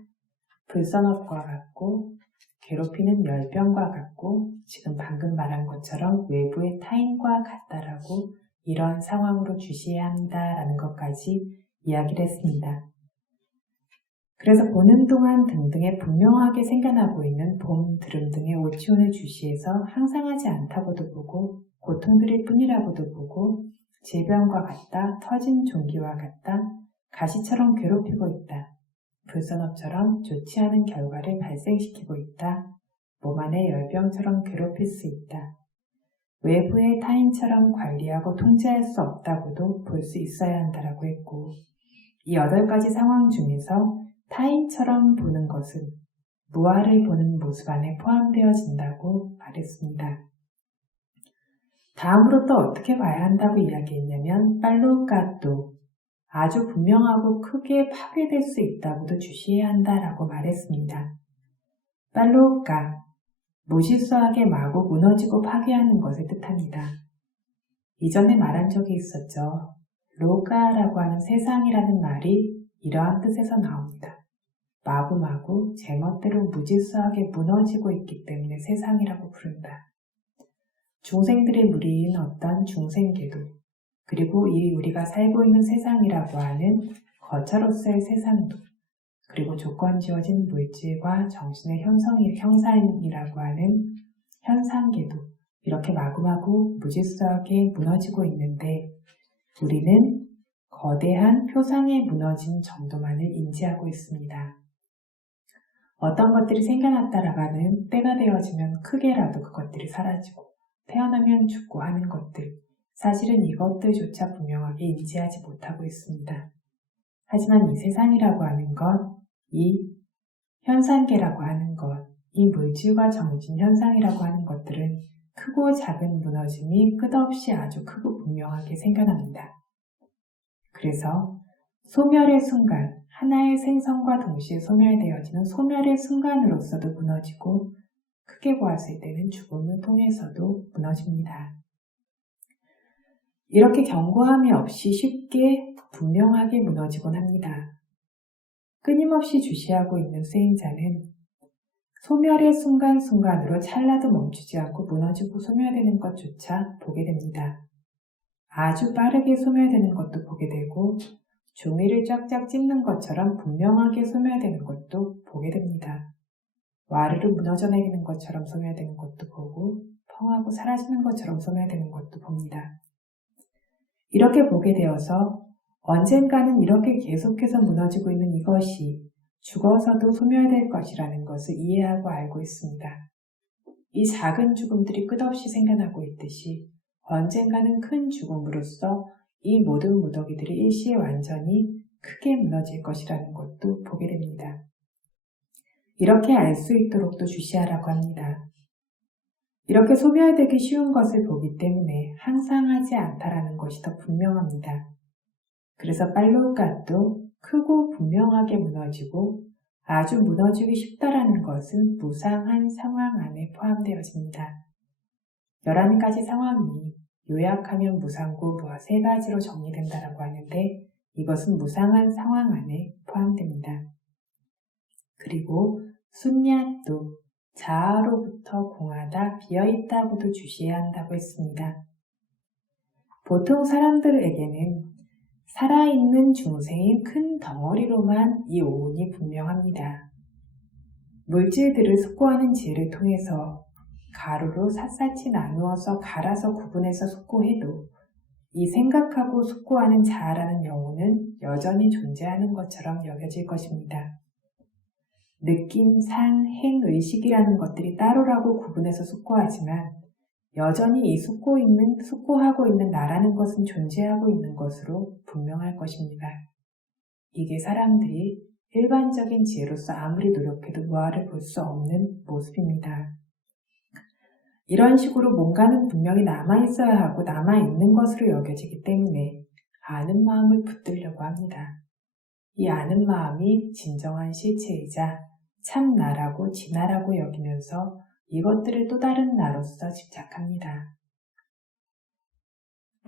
불선업과 같고 괴롭히는 열병과 같고 지금 방금 말한 것처럼 외부의 타인과 같다라고 이런 상황으로 주시해야 합니다라는 것까지 이야기를 했습니다. 그래서 보는 동안 등등에 분명하게 생겨나고 있는 봄, 들음 등의 오치온을 주시해서 항상하지 않다고도 보고 고통드릴 뿐이라고도 보고 질병과 같다, 터진 종기와 같다, 가시처럼 괴롭히고 있다, 불선업처럼 좋지 않은 결과를 발생시키고 있다, 몸 안의 열병처럼 괴롭힐 수 있다, 외부의 타인처럼 관리하고 통제할 수 없다고도 볼 수 있어야 한다라고 했고 이 8가지 상황 중에서 타인처럼 보는 것은 무아를 보는 모습 안에 포함되어진다고 말했습니다. 다음으로 또 어떻게 봐야 한다고 이야기했냐면 빨로까또 아주 분명하고 크게 파괴될 수 있다고도 주시해야 한다라고 말했습니다. 빨로까 무질서하게 마구 무너지고 파괴하는 것을 뜻합니다. 이전에 말한 적이 있었죠. 로가라고 하는 세상이라는 말이 이러한 뜻에서 나옵니다. 마구마구 제멋대로 무질서하게 무너지고 있기 때문에 세상이라고 부른다. 중생들의 무리인 어떤 중생계도, 그리고 이 우리가 살고 있는 세상이라고 하는 거처로서의 세상도, 그리고 조건 지어진 물질과 정신의 형상이라고 하는 현상계도 이렇게 마구마구 무질서하게 무너지고 있는데 우리는 거대한 표상에 무너진 정도만을 인지하고 있습니다. 어떤 것들이 생겨났다라가는 때가 되어지면 크게라도 그것들이 사라지고 태어나면 죽고 하는 것들, 사실은 이것들조차 분명하게 인지하지 못하고 있습니다. 하지만 이 세상이라고 하는 것, 이 현상계라고 하는 것, 이 물질과 정신 현상이라고 하는 것들은 크고 작은 무너짐이 끝없이 아주 크고 분명하게 생겨납니다. 그래서 소멸의 순간, 하나의 생성과 동시에 소멸되어지는 소멸의 순간으로서도 무너지고 크게 보았을 때는 죽음을 통해서도 무너집니다. 이렇게 경고함이 없이 쉽게 분명하게 무너지곤 합니다. 끊임없이 주시하고 있는 수행자는 소멸의 순간순간으로 찰나도 멈추지 않고 무너지고 소멸되는 것조차 보게 됩니다. 아주 빠르게 소멸되는 것도 보게 되고 종이를 쫙쫙 찢는 것처럼 분명하게 소멸되는 것도 보게 됩니다. 와르르 무너져 내리는 것처럼 소멸되는 것도 보고 펑하고 사라지는 것처럼 소멸되는 것도 봅니다. 이렇게 보게 되어서 언젠가는 이렇게 계속해서 무너지고 있는 이것이 죽어서도 소멸될 것이라는 것을 이해하고 알고 있습니다. 이 작은 죽음들이 끝없이 생겨나고 있듯이 언젠가는 큰 죽음으로써 이 모든 무더기들이 일시에 완전히 크게 무너질 것이라는 것도 보게 됩니다. 이렇게 알 수 있도록도 주시하라고 합니다. 이렇게 소멸되기 쉬운 것을 보기 때문에 항상하지 않다라는 것이 더 분명합니다. 그래서 빨로가도 크고 분명하게 무너지고 아주 무너지기 쉽다라는 것은 무상한 상황 안에 포함되어집니다. 11가지 상황이 요약하면 무상고 무아 3가지로 정리된다라고 하는데 이것은 무상한 상황 안에 포함됩니다. 그리고 순야도 자아로부터 공하다 비어있다고도 주시해야 한다고 했습니다. 보통 사람들에게는 살아있는 중생의 큰 덩어리로만 이 오온이 분명합니다. 물질들을 숙고하는 지혜를 통해서 가루로 샅샅이 나누어서 갈아서 구분해서 숙고해도 이 생각하고 숙고하는 자아라는 영혼은 여전히 존재하는 것처럼 여겨질 것입니다. 느낌, 상, 행, 의식이라는 것들이 따로라고 구분해서 숙고하지만 여전히 이 숙고하고 있는 나라는 것은 존재하고 있는 것으로 분명할 것입니다. 이게 사람들이 일반적인 지혜로서 아무리 노력해도 무아를 볼 수 없는 모습입니다. 이런 식으로 뭔가는 분명히 남아있어야 하고 남아있는 것으로 여겨지기 때문에 아는 마음을 붙들려고 합니다. 이 아는 마음이 진정한 실체이자 참 나라고 진나라고 여기면서 이것들을 또 다른 나로서 집착합니다.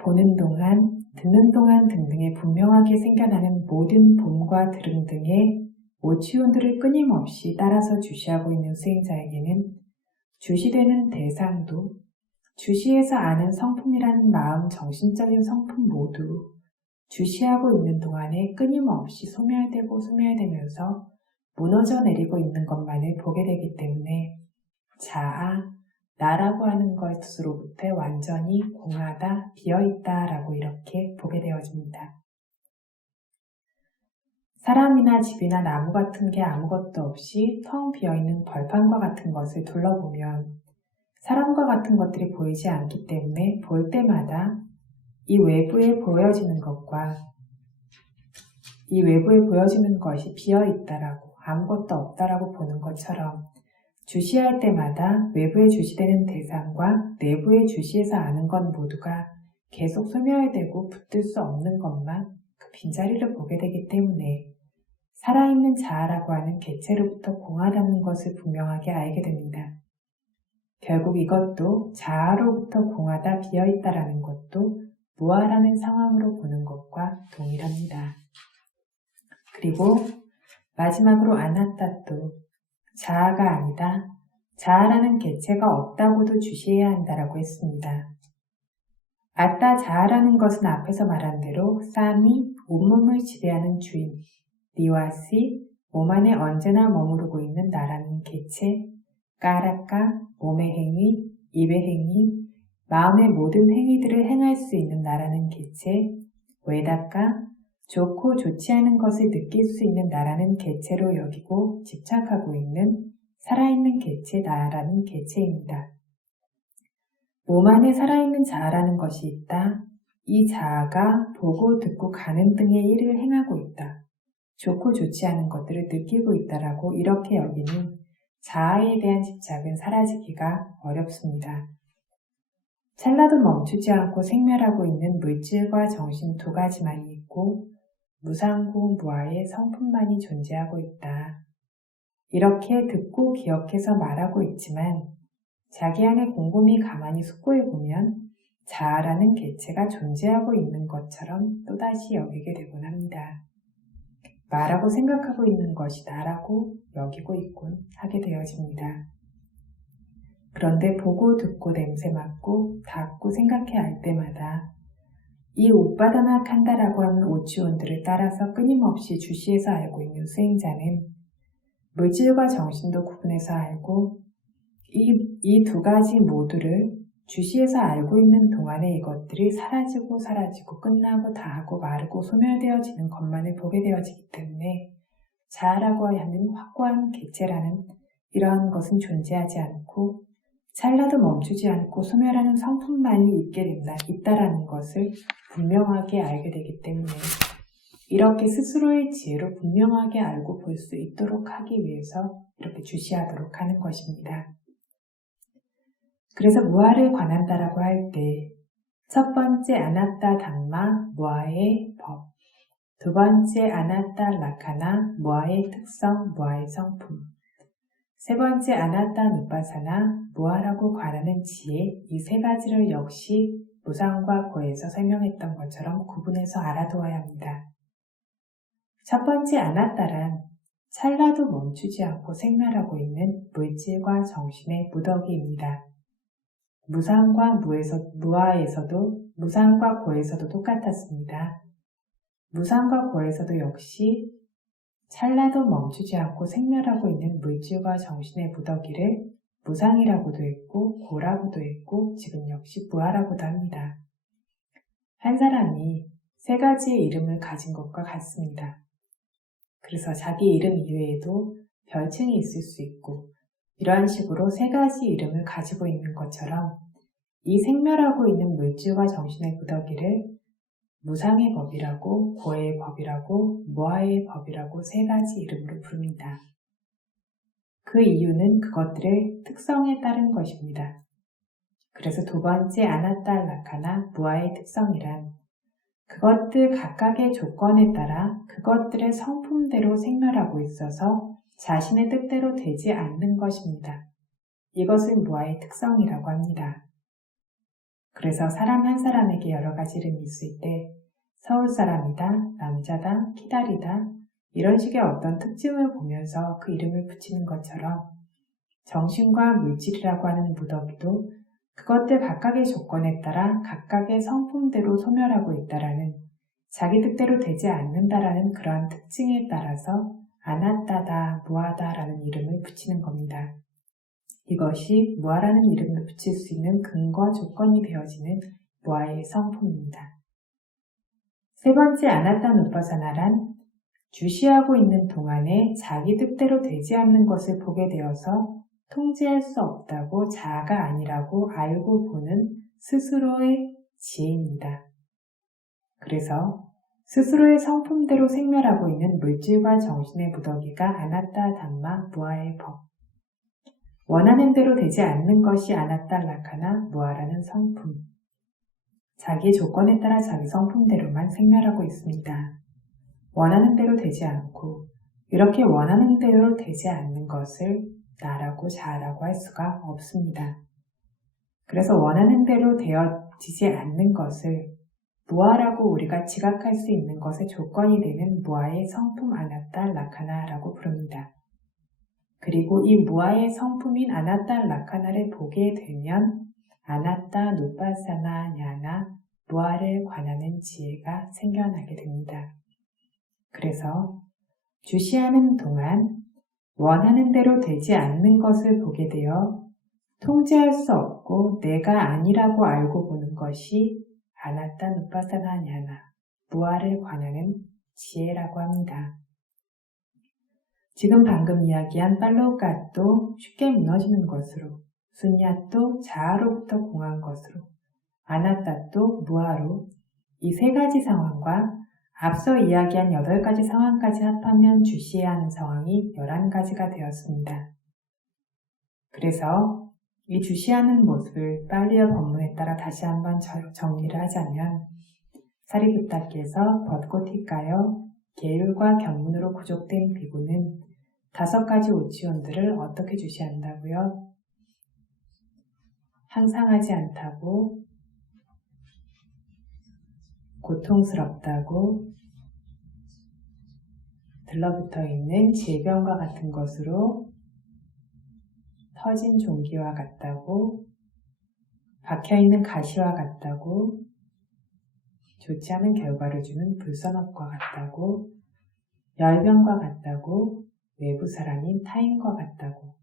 보는 동안, 듣는 동안 등등에 분명하게 생겨나는 모든 봄과 드름 등의 오치온들을 끊임없이 따라서 주시하고 있는 수행자에게는 주시되는 대상도 주시에서 아는 성품이라는 마음, 정신적인 성품 모두 주시하고 있는 동안에 끊임없이 소멸되면서 무너져 내리고 있는 것만을 보게 되기 때문에 자아, 나라고 하는 것으로부터 완전히 공하다, 비어있다 라고 이렇게 보게 되어집니다. 사람이나 집이나 나무 같은 게 아무것도 없이 텅 비어있는 벌판과 같은 것을 둘러보면 사람과 같은 것들이 보이지 않기 때문에 볼 때마다 이 외부에 보여지는 것과 이 외부에 보여지는 것이 비어있다라고 아무것도 없다라고 보는 것처럼 주시할 때마다 외부에 주시되는 대상과 내부에 주시해서 아는 것 모두가 계속 소멸되고 붙들 수 없는 것만 그 빈자리를 보게 되기 때문에 살아있는 자아라고 하는 객체로부터 공하다는 것을 분명하게 알게 됩니다. 결국 이것도 자아로부터 공하다 비어있다라는 것도 무아라는 상황으로 보는 것과 동일합니다. 그리고 마지막으로 아나따도 자아가 아니다. 자아라는 개체가 없다고도 주시해야 한다라고 했습니다. 아따 자아라는 것은 앞에서 말한 대로 쌈이 온몸을 지배하는 주인, 니와시, 몸 안에 언제나 머무르고 있는 나라는 개체, 까라까, 몸의 행위, 입의 행위, 마음의 모든 행위들을 행할 수 있는 나라는 개체, 외다까, 좋고 좋지 않은 것을 느낄 수 있는 나라는 개체로 여기고 집착하고 있는 살아있는 개체, 나라는 개체입니다. 몸 안에 살아있는 자아라는 것이 있다. 이 자아가 보고 듣고 가는 등의 일을 행하고 있다. 좋고 좋지 않은 것들을 느끼고 있다라고 이렇게 여기는 자아에 대한 집착은 사라지기가 어렵습니다. 찰나도 멈추지 않고 생멸하고 있는 물질과 정신 두 가지만이 있고 무상고 무아의 성품만이 존재하고 있다. 이렇게 듣고 기억해서 말하고 있지만 자기 안에 곰곰이 가만히 숙고해 보면 자아라는 개체가 존재하고 있는 것처럼 또다시 여기게 되곤 합니다. 말하고 생각하고 있는 것이 나라고 여기고 있곤 하게 되어집니다. 그런데 보고 듣고 냄새 맡고 닿고 생각해야 할 때마다 이 옷바다나 칸다라고 하는 오치온들을 따라서 끊임없이 주시해서 알고 있는 수행자는 물질과 정신도 구분해서 알고 이 두 가지 모두를 주시해서 알고 있는 동안에 이것들이 사라지고 끝나고 다하고 마르고 소멸되어지는 것만을 보게 되어지기 때문에 자아라고 하는 확고한 개체라는 이러한 것은 존재하지 않고 찰나도 멈추지 않고 소멸하는 성품만이 있다라는 것을 분명하게 알게 되기 때문에 이렇게 스스로의 지혜로 분명하게 알고 볼 수 있도록 하기 위해서 이렇게 주시하도록 하는 것입니다. 그래서 무아를 관한다라고 할 때 첫 번째 아나따 담마 무아의 법, 두 번째 아나따 라카나 무아의 특성, 무아의 성품, 세 번째 아나따 누빠사나 무아라고 관하는 지혜, 이 세 가지를 역시 무상과 고에서 설명했던 것처럼 구분해서 알아두어야 합니다. 첫 번째 아나따란 찰나도 멈추지 않고 생멸하고 있는 물질과 정신의 무더기입니다. 무상과 무아에서도 무상과 고에서도 똑같았습니다. 무상과 고에서도 역시 찰나도 멈추지 않고 생멸하고 있는 물질과 정신의 무더기를 무상이라고도 했고 고라고도 했고 지금 역시 무아라고도 합니다. 한 사람이 세 가지의 이름을 가진 것과 같습니다. 그래서 자기 이름 이외에도 별칭이 있을 수 있고 이러한 식으로 세 가지 이름을 가지고 있는 것처럼 이 생멸하고 있는 물질과 정신의 무더기를 무상의 법이라고, 고의 법이라고, 무아의 법이라고 세 가지 이름으로 부릅니다. 그 이유는 그것들의 특성에 따른 것입니다. 그래서 두 번째 아나따 라카나 무아의 특성이란 그것들 각각의 조건에 따라 그것들의 성품대로 생멸하고 있어서 자신의 뜻대로 되지 않는 것입니다. 이것을 무아의 특성이라고 합니다. 그래서 사람 한 사람에게 여러 가지 이름이 있을 때 서울 사람이다, 남자다, 키다리다 이런 식의 어떤 특징을 보면서 그 이름을 붙이는 것처럼 정신과 물질이라고 하는 무더기도 그것들 각각의 조건에 따라 각각의 성품대로 소멸하고 있다라는 자기 뜻대로 되지 않는다라는 그러한 특징에 따라서 아나따다, 무아다라는 이름을 붙이는 겁니다. 이것이 무아라는 이름을 붙일 수 있는 근거 조건이 되어지는 무아의 성품입니다. 세 번째 아나따 누빠사나란 주시하고 있는 동안에 자기 뜻대로 되지 않는 것을 보게 되어서 통제할 수 없다고 자아가 아니라고 알고 보는 스스로의 지혜입니다. 그래서 스스로의 성품대로 생멸하고 있는 물질과 정신의 무더기가 아나따 담마 무아의 법. 원하는 대로 되지 않는 것이 아나따 라카나 무아라는 성품. 자기의 조건에 따라 자기 성품대로만 생멸하고 있습니다. 원하는 대로 되지 않고 이렇게 원하는 대로 되지 않는 것을 나라고 자아라고 할 수가 없습니다. 그래서 원하는 대로 되어지지 않는 것을 무아라고 우리가 지각할 수 있는 것의 조건이 되는 무아의 성품 아나tta 라카나라고 부릅니다. 그리고 이 무아의 성품인 아나tta 라카나를 보게 되면 아나tta 누파사나 냐나 무아를 관하는 지혜가 생겨나게 됩니다. 그래서 주시하는 동안 원하는 대로 되지 않는 것을 보게 되어 통제할 수 없고 내가 아니라고 알고 보는 것이 아나tta 누파사나 냐나 무아를 관하는 지혜라고 합니다. 지금 방금 이야기한 팔로우갓도 쉽게 무너지는 것으로, 순야도 자아로부터 공한 것으로, 아나따도 무아로 이 세 가지 상황과 앞서 이야기한 8가지 상황까지 합하면 주시해야 하는 상황이 11가지가 되었습니다. 그래서 이 주시하는 모습을 빨리어 법문에 따라 다시 한번 정리를 하자면 사리부타께서 벚꽃일까요? 계율과 견문으로 구족된 비구는 5가지 오치원들을 어떻게 주시한다고요? 항상하지 않다고, 고통스럽다고, 들러붙어 있는 질병과 같은 것으로, 터진 종기와 같다고, 박혀있는 가시와 같다고, 좋지 않은 결과를 주는 불선업과 같다고, 열병과 같다고, 외부 사람인 타인과 같다고,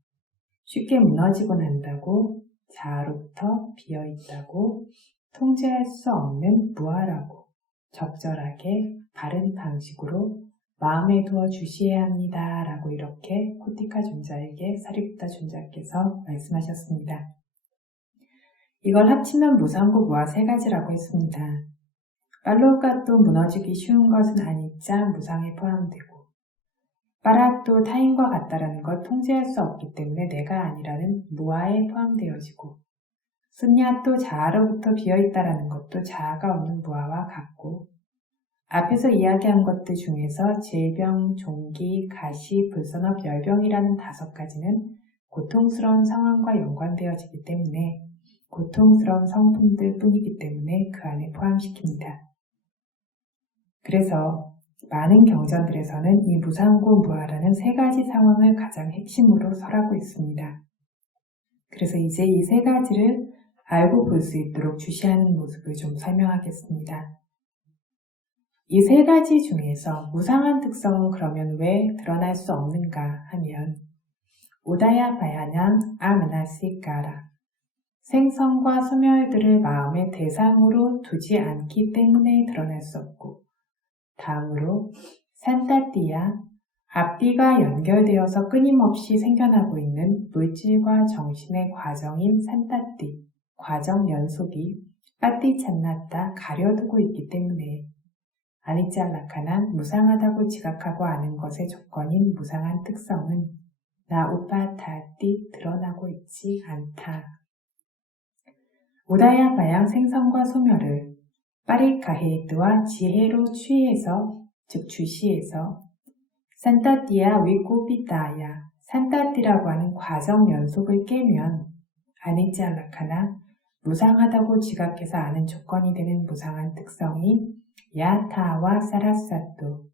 쉽게 무너지고 난다고, 자아로부터 비어있다고, 통제할 수 없는 무아라고, 적절하게 바른 방식으로 마음에 두어 주시해야 합니다. 라고 이렇게 코티카 존자에게 사리부타 존자께서 말씀하셨습니다. 이걸 합치면 무상고 무아 3가지라고 했습니다. 팔로우갓도 무너지기 쉬운 것은 아니자 무상에 포함되고, 빠라또 타인과 같다라는 것 통제할 수 없기 때문에 내가 아니라는 무아에 포함되어지고, 순야또 자아로부터 비어있다라는 것도 자아가 없는 무아와 같고, 앞에서 이야기한 것들 중에서 질병, 종기, 가시, 불선업, 열병이라는 5가지는 고통스러운 상황과 연관되어지기 때문에 고통스러운 성품들 뿐이기 때문에 그 안에 포함시킵니다. 그래서 많은 경전들에서는 이 무상고 무아라는 3가지 상황을 가장 핵심으로 설하고 있습니다. 그래서 이제 이 3가지를 알고 볼 수 있도록 주시하는 모습을 좀 설명하겠습니다. 이 3가지 중에서 무상한 특성은 그러면 왜 드러날 수 없는가 하면 우다야 바야냥 아마나시까라 생성과 소멸들을 마음의 대상으로 두지 않기 때문에 드러날 수 없고, 다음으로 산타띠야 앞뒤가 연결되어서 끊임없이 생겨나고 있는 물질과 정신의 과정인 산타띠 과정 연속이 빠띠찬나따 가려두고 있기 때문에 아니짤라카난 무상하다고 지각하고 아는 것의 조건인 무상한 특성은 나 우파타띠 드러나고 있지 않다. 우다야 바양 생성과 소멸을 파리카헤이트와 지혜로 취해서, 즉 주시해서 산타띠야 위코피타야 산타띠라고 하는 과정 연속을 깨면 아니짤라카나 무상하다고 지각해서 아는 조건이 되는 무상한 특성이 야타와 사라사또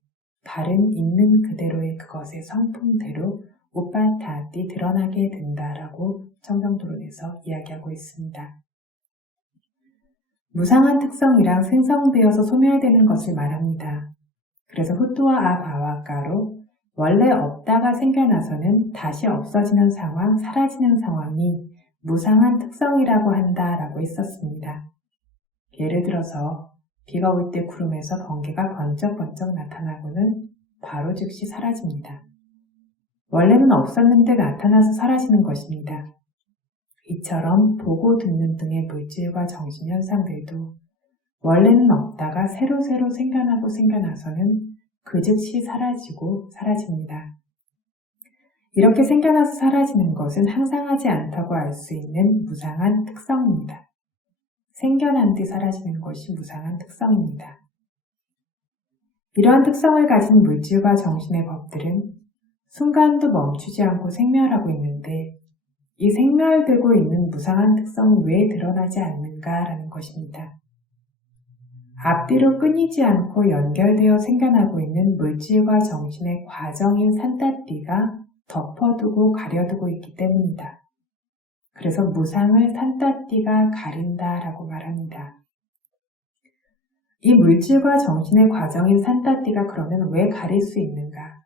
바른 있는 그대로의 그것의 성품대로 우파타띠 드러나게 된다라고 청정도론에서 이야기하고 있습니다. 무상한 특성이랑 생성되어서 소멸되는 것을 말합니다. 그래서 후토와 아바와가로 원래 없다가 생겨나서는 다시 없어지는 상황, 사라지는 상황이 무상한 특성이라고 한다라고 했었습니다. 예를 들어서 비가 올 때 구름에서 번개가 번쩍번쩍 나타나고는 바로 즉시 사라집니다. 원래는 없었는데 나타나서 사라지는 것입니다. 이처럼 보고 듣는 등의 물질과 정신 현상들도 원래는 없다가 새로 생겨나고 생겨나서는 그 즉시 사라지고 사라집니다. 이렇게 생겨나서 사라지는 것은 항상하지 않다고 알 수 있는 무상한 특성입니다. 생겨난 뒤 사라지는 것이 무상한 특성입니다. 이러한 특성을 가진 물질과 정신의 법들은 순간도 멈추지 않고 생멸하고 있는데 이 생멸되고 있는 무상한 특성은 왜 드러나지 않는가라는 것입니다. 앞뒤로 끊이지 않고 연결되어 생겨나고 있는 물질과 정신의 과정인 산타띠가 덮어두고 가려두고 있기 때문이다. 그래서 무상을 산타띠가 가린다라고 말합니다. 이 물질과 정신의 과정인 산타띠가 그러면 왜 가릴 수 있는가?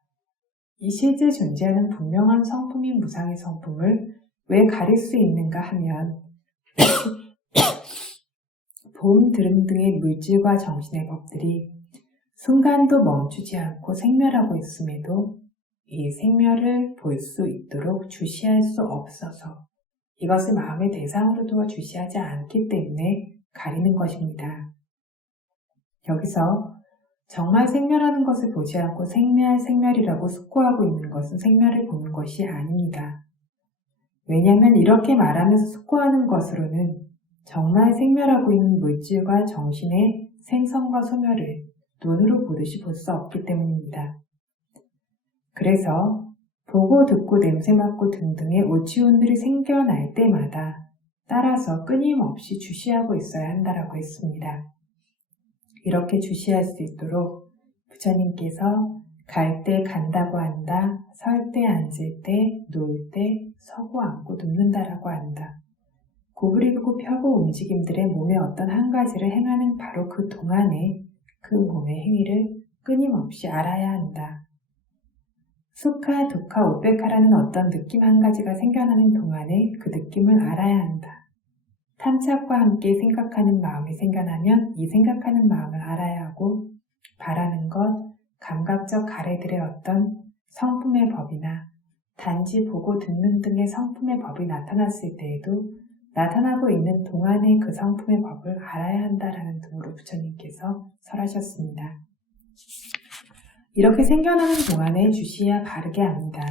이 실제 존재하는 분명한 성품인 무상의 성품을 왜 가릴 수 있는가 하면 봄, 드름 등의 물질과 정신의 법들이 순간도 멈추지 않고 생멸하고 있음에도 이 생멸을 볼 수 있도록 주시할 수 없어서 이것을 마음의 대상으로 두어 주시하지 않기 때문에 가리는 것입니다. 여기서 정말 생멸하는 것을 보지 않고 생멸이라고 숙고하고 있는 것은 생멸을 보는 것이 아닙니다. 왜냐하면 이렇게 말하면서 숙고하는 것으로는 정말 생멸하고 있는 물질과 정신의 생성과 소멸을 눈으로 보듯이 볼 수 없기 때문입니다. 그래서 보고 듣고 냄새 맡고 등등의 오치온들이 생겨날 때마다 따라서 끊임없이 주시하고 있어야 한다라고 했습니다. 이렇게 주시할 수 있도록 부처님께서 갈 때 간다고 한다, 설 때 앉을 때, 놓을 때, 서고 앉고 눕는다라고 한다. 구부리고 펴고 움직임들의 몸의 어떤 한 가지를 행하는 바로 그 동안에 그 몸의 행위를 끊임없이 알아야 한다. 수카, 두카, 우페카라는 어떤 느낌 한 가지가 생겨나는 동안에 그 느낌을 알아야 한다. 탐착과 함께 생각하는 마음이 생겨나면 이 생각하는 마음을 알아야 하고 바라는 것, 감각적 가래들의 어떤 성품의 법이나 단지 보고 듣는 등의 성품의 법이 나타났을 때에도 나타나고 있는 동안의 그 성품의 법을 알아야 한다라는 등으로 부처님께서 설하셨습니다. 이렇게 생겨나는 동안에 주시해야 바르게 합니다.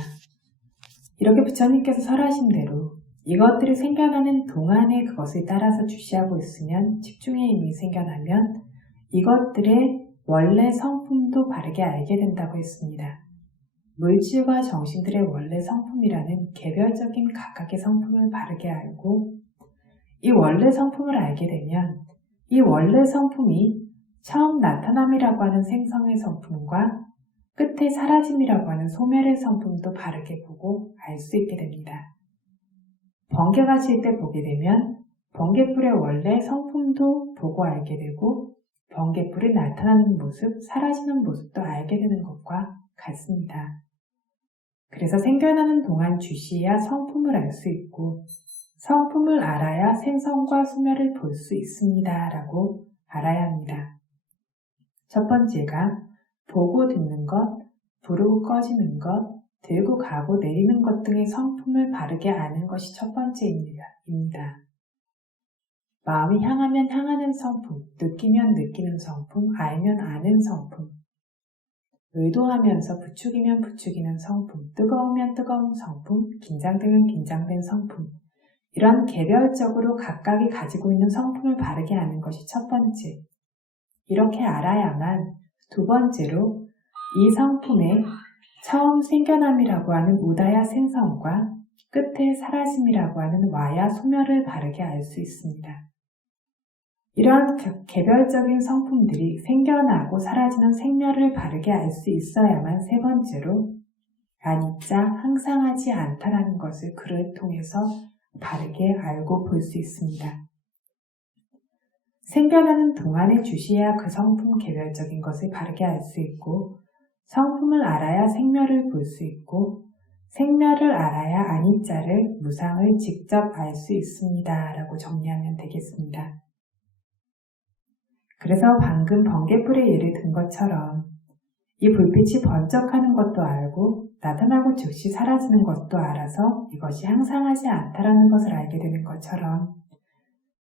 이렇게 부처님께서 설하신 대로 이것들이 생겨나는 동안에 그것을 따라서 주시하고 있으면 집중의 힘이 생겨나면 이것들의 원래 성품도 바르게 알게 된다고 했습니다. 물질과 정신들의 원래 성품이라는 개별적인 각각의 성품을 바르게 알고 이 원래 성품을 알게 되면 이 원래 성품이 처음 나타남이라고 하는 생성의 성품과 끝에 사라짐이라고 하는 소멸의 성품도 바르게 보고 알 수 있게 됩니다. 번개가 칠 때 보게 되면 번개불의 원래 성품도 보고 알게 되고 번개불이 나타나는 모습, 사라지는 모습도 알게 되는 것과 같습니다. 그래서 생겨나는 동안 주시해야 성품을 알 수 있고 성품을 알아야 생성과 소멸을 볼 수 있습니다. 라고 알아야 합니다. 첫 번째가 보고 듣는 것, 부르고 꺼지는 것, 들고 가고 내리는 것 등의 성품을 바르게 아는 것이 첫 번째입니다. 마음이 향하면 향하는 성품, 느끼면 느끼는 성품, 알면 아는 성품, 의도하면서 부추기면 부추기는 성품, 뜨거우면 뜨거운 성품, 긴장되면 긴장된 성품, 이런 개별적으로 각각이 가지고 있는 성품을 바르게 아는 것이 첫 번째. 이렇게 알아야만 두 번째로 이 성품의 처음 생겨남이라고 하는 우다야 생성과 끝에 사라짐이라고 하는 와야 소멸을 바르게 알 수 있습니다. 이러한 개별적인 성품들이 생겨나고 사라지는 생멸을 바르게 알 수 있어야만 세 번째로 아니짜 항상하지 않다라는 것을 글을 통해서 바르게 알고 볼 수 있습니다. 생겨나는 동안에 주시해야 그 성품 개별적인 것을 바르게 알 수 있고 성품을 알아야 생멸을 볼 수 있고 생멸을 알아야 아니짜를 무상을 직접 알 수 있습니다. 라고 정리하면 되겠습니다. 그래서 방금 번개불의 예를 든 것처럼 이 불빛이 번쩍하는 것도 알고 나타나고 즉시 사라지는 것도 알아서 이것이 항상하지 않다라는 것을 알게 되는 것처럼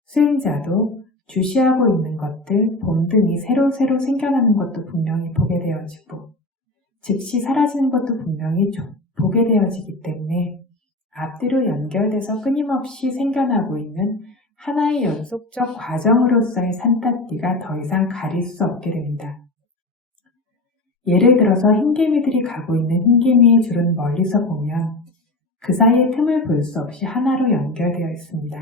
수행자도 주시하고 있는 것들, 봄 등이 새로 생겨나는 것도 분명히 보게 되어지고 즉시 사라지는 것도 분명히 보게 되어지기 때문에 앞뒤로 연결돼서 끊임없이 생겨나고 있는 하나의 연속적 과정으로서의 산타띠가 더 이상 가릴 수 없게 됩니다. 예를 들어서 흰개미들이 가고 있는 흰개미의 줄은 멀리서 보면 그 사이에 틈을 볼 수 없이 하나로 연결되어 있습니다.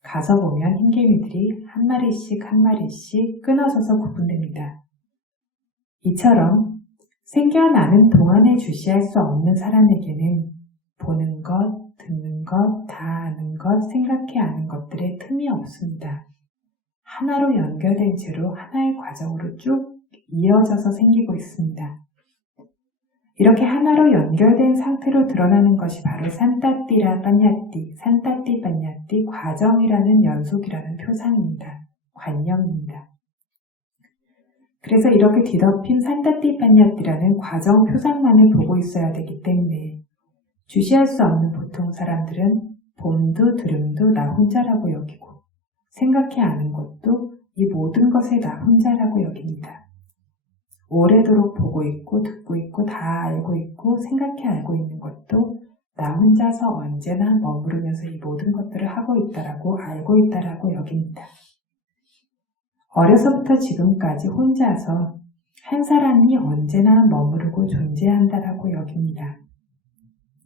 가서 보면 흰개미들이 한 마리씩 한 마리씩 끊어져서 구분됩니다. 이처럼 생겨나는 동안에 주시할 수 없는 사람에게는 보는 것, 듣는 것, 다 아는 것, 생각해 아는 것들의 틈이 없습니다. 하나로 연결된 채로 하나의 과정으로 쭉 이어져서 생기고 있습니다. 이렇게 하나로 연결된 상태로 드러나는 것이 바로 산타띠라 빠냐띠, 산타띠 빠냐띠 과정이라는 연속이라는 표상입니다. 관념입니다. 그래서 이렇게 뒤덮인 산타띠 빠냐띠라는 과정 표상만을 보고 있어야 되기 때문에 주시할 수 없는 보통 사람들은 봄도 들음도 나 혼자라고 여기고 생각해 아는 것도 이 모든 것을 나 혼자라고 여깁니다. 오래도록 보고 있고 듣고 있고 다 알고 있고 생각해 알고 있는 것도 나 혼자서 언제나 머무르면서 이 모든 것들을 하고 있다라고 알고 있다라고 여깁니다. 어려서부터 지금까지 혼자서 한 사람이 언제나 머무르고 존재한다라고 여깁니다.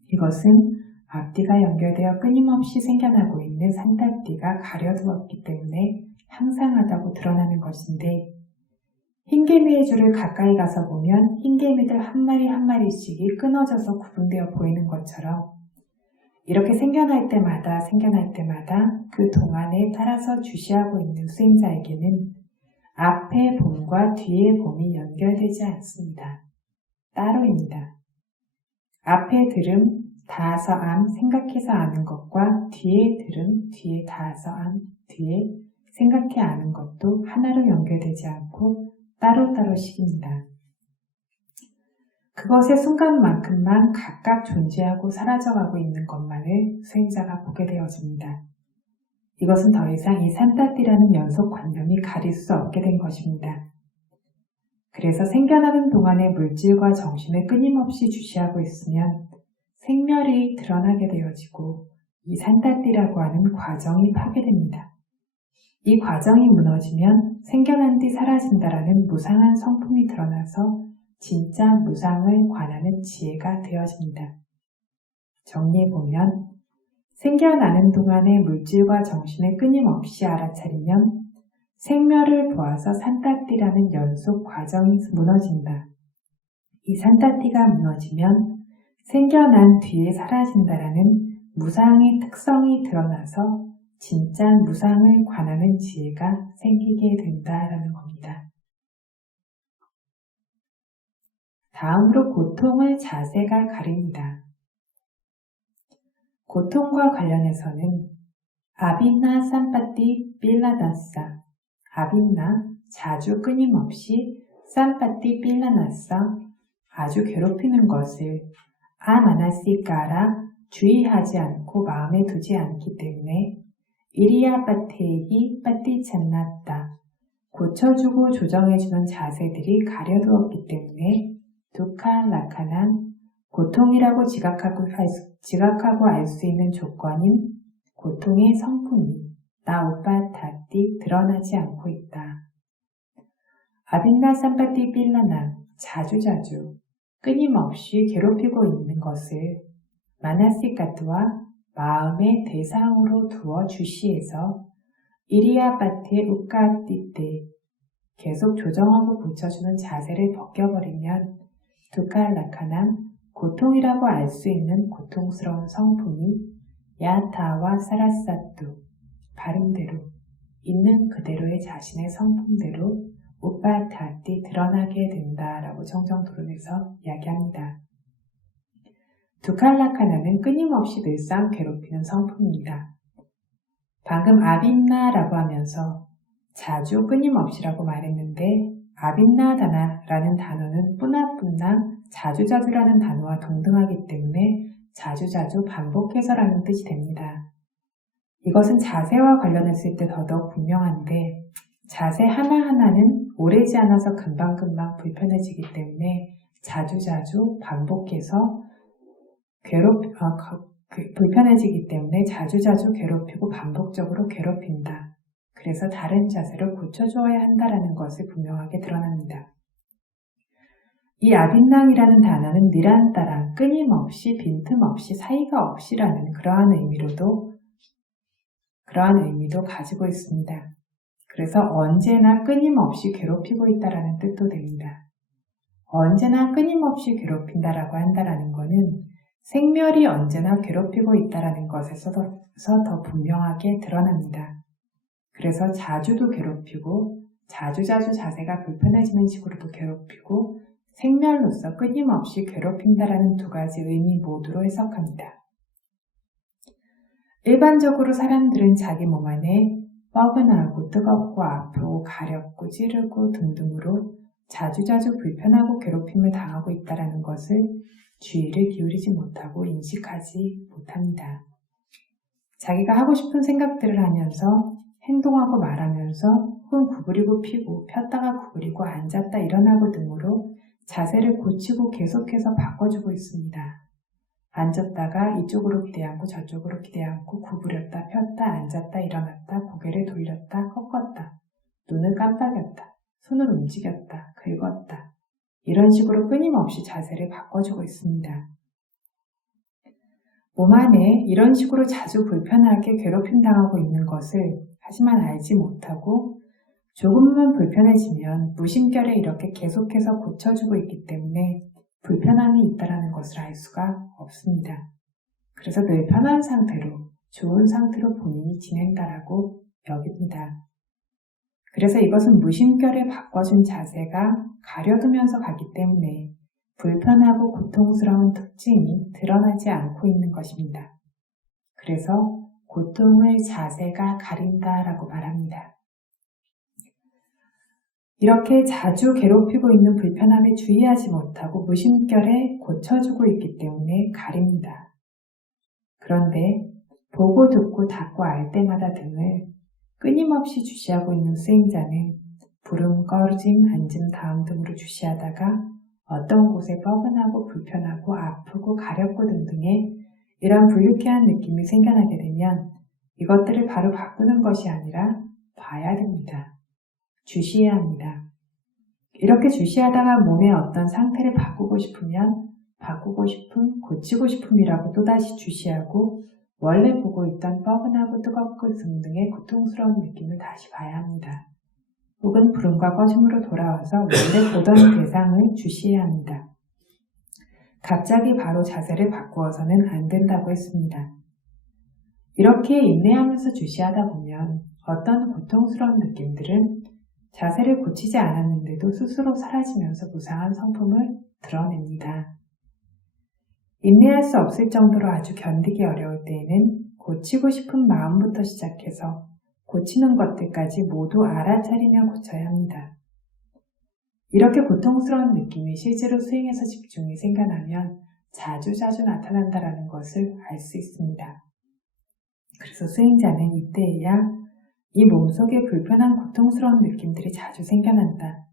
이것은 앞뒤가 연결되어 끊임없이 생겨나고 있는 산타띠가 가려두었기 때문에 항상하다고 드러나는 것인데 흰개미의 줄을 가까이 가서 보면 흰개미들 한 마리 한 마리씩이 끊어져서 구분되어 보이는 것처럼 이렇게 생겨날 때마다 그 동안에 따라서 주시하고 있는 수행자에게는 앞에 봄과 뒤에 봄이 연결되지 않습니다. 따로입니다. 앞에 들음, 닿아서 암, 생각해서 아는 것과 뒤에 들음, 뒤에 닿아서 암, 뒤에 생각해 아는 것도 하나로 연결되지 않고 따로따로씩입니다. 그것의 순간만큼만 각각 존재하고 사라져가고 있는 것만을 수행자가 보게 되어집니다. 이것은 더 이상 이 산타띠라는 연속관념이 가릴 수 없게 된 것입니다. 그래서 생겨나는 동안의 물질과 정신을 끊임없이 주시하고 있으면 생멸이 드러나게 되어지고 이 산타띠라고 하는 과정이 파괴됩니다. 이 과정이 무너지면 생겨난 뒤 사라진다라는 무상한 성품이 드러나서 진짜 무상을 관하는 지혜가 되어집니다. 정리해보면 생겨나는 동안의 물질과 정신을 끊임없이 알아차리면 생멸을 보아서 산타띠라는 연속 과정이 무너진다. 이 산타띠가 무너지면 생겨난 뒤에 사라진다라는 무상의 특성이 드러나서 진짜 무상을 관하는 지혜가 생기게 된다라는 겁니다. 다음으로 고통을 자세가 가립니다. 고통과 관련해서는 아빈나 삼파띠 빌라다사, 아빈나 자주 끊임없이 삼파띠 빌라나사 아주 괴롭히는 것을 아마나시까라 주의하지 않고 마음에 두지 않기 때문에 이리아파테히 빠띠찬났다 고쳐주고 조정해주는 자세들이 가려두었기 때문에 두칼라카난 고통이라고 지각하고 알 수 있는 조건인 고통의 성품이 나우파타띠 드러나지 않고 있다. 아빈나 삼파띠 빌라나 자주자주 끊임없이 괴롭히고 있는 것을 마나시카트와 마음의 대상으로 두어 주시에서 이리아파테 우카띠때 계속 조정하고 고쳐주는 자세를 벗겨버리면 두칼라카남 고통이라고 알 수 있는 고통스러운 성품이 야타와 사라사뚜 바른대로 있는 그대로의 자신의 성품대로 우파타띠 드러나게 된다라고 정정토론에서 이야기합니다. 두칼라카나는 끊임없이 늘상 괴롭히는 성품입니다. 방금 아빈나라고 하면서 자주 끊임없이라고 말했는데 아빈나다나라는 단어는 뿌나뿌나 자주자주라는 단어와 동등하기 때문에 자주자주 반복해서라는 뜻이 됩니다. 이것은 자세와 관련했을 때 더더욱 분명한데 자세 하나하나는 오래지 않아서 금방금방 불편해지기 때문에 자주자주 반복해서 불편해지기 때문에 자주자주 괴롭히고 반복적으로 괴롭힌다. 그래서 다른 자세로 고쳐주어야 한다라는 것을 분명하게 드러납니다. 이 아빈당이라는 단어는 니란따라 끊임없이 빈틈없이 사이가 없이라는 그러한 의미도 가지고 있습니다. 그래서 언제나 끊임없이 괴롭히고 있다라는 뜻도 됩니다. 언제나 끊임없이 괴롭힌다라고 한다라는 것은 생멸이 언제나 괴롭히고 있다라는 것에서 더 분명하게 드러납니다. 그래서 자주도 괴롭히고 자주자주 자세가 불편해지는 식으로도 괴롭히고 생멸로서 끊임없이 괴롭힌다라는 두 가지 의미 모두로 해석합니다. 일반적으로 사람들은 자기 몸 안에 뻐근하고 뜨겁고 아프고 가렵고 찌르고 등등으로 자주자주 불편하고 괴롭힘을 당하고 있다는 것을 주의를 기울이지 못하고 인식하지 못합니다. 자기가 하고 싶은 생각들을 하면서 행동하고 말하면서 혹은 구부리고 피고 폈다가 구부리고 앉았다 일어나고 등으로 자세를 고치고 계속해서 바꿔주고 있습니다. 앉았다가 이쪽으로 기대앉고 저쪽으로 기대앉고 구부렸다 폈다 앉았다 일어났다 고개를 돌렸다 꺾었다 눈을 깜빡였다 손을 움직였다 긁었다 이런 식으로 끊임없이 자세를 바꿔주고 있습니다. 몸 안에 이런 식으로 자주 불편하게 괴롭힘 당하고 있는 것을 하지만 알지 못하고 조금만 불편해지면 무심결에 이렇게 계속해서 고쳐주고 있기 때문에 불편함이 있다는 것을 알 수가 없습니다. 그래서 늘 편한 상태로 좋은 상태로 본인이 지낸다라고 여깁니다. 그래서 이것은 무심결에 바꿔준 자세가 가려두면서 가기 때문에 불편하고 고통스러운 특징이 드러나지 않고 있는 것입니다. 그래서 고통을 자세가 가린다라고 말합니다. 이렇게 자주 괴롭히고 있는 불편함에 주의하지 못하고 무심결에 고쳐주고 있기 때문에 가립니다. 그런데 보고 듣고 닫고 알 때마다 등을 끊임없이 주시하고 있는 수행자는 부름, 꺼짐, 앉음, 다음 등으로 주시하다가 어떤 곳에 뻐근하고 불편하고 아프고 가렵고 등등의 이런 불유쾌한 느낌이 생겨나게 되면 이것들을 바로 바꾸는 것이 아니라 봐야 됩니다. 주시해야 합니다. 이렇게 주시하다가 몸의 어떤 상태를 바꾸고 싶으면 바꾸고 싶음, 고치고 싶음이라고 또다시 주시하고 원래 보고 있던 뻐근하고 뜨겁고 등등의 고통스러운 느낌을 다시 봐야 합니다. 혹은 부름과 꺼짐으로 돌아와서 원래 보던 대상을 주시해야 합니다. 갑자기 바로 자세를 바꾸어서는 안 된다고 했습니다. 이렇게 인내하면서 주시하다 보면 어떤 고통스러운 느낌들은 자세를 고치지 않았는데도 스스로 사라지면서 무상한 성품을 드러냅니다. 인내할 수 없을 정도로 아주 견디기 어려울 때에는 고치고 싶은 마음부터 시작해서 고치는 것들까지 모두 알아차리며 고쳐야 합니다. 이렇게 고통스러운 느낌이 실제로 수행에서 집중이 생겨나면 자주자주 나타난다는 것을 알 수 있습니다. 그래서 수행자는 이때에야 이 몸속에 불편한 고통스러운 느낌들이 자주 생겨난다.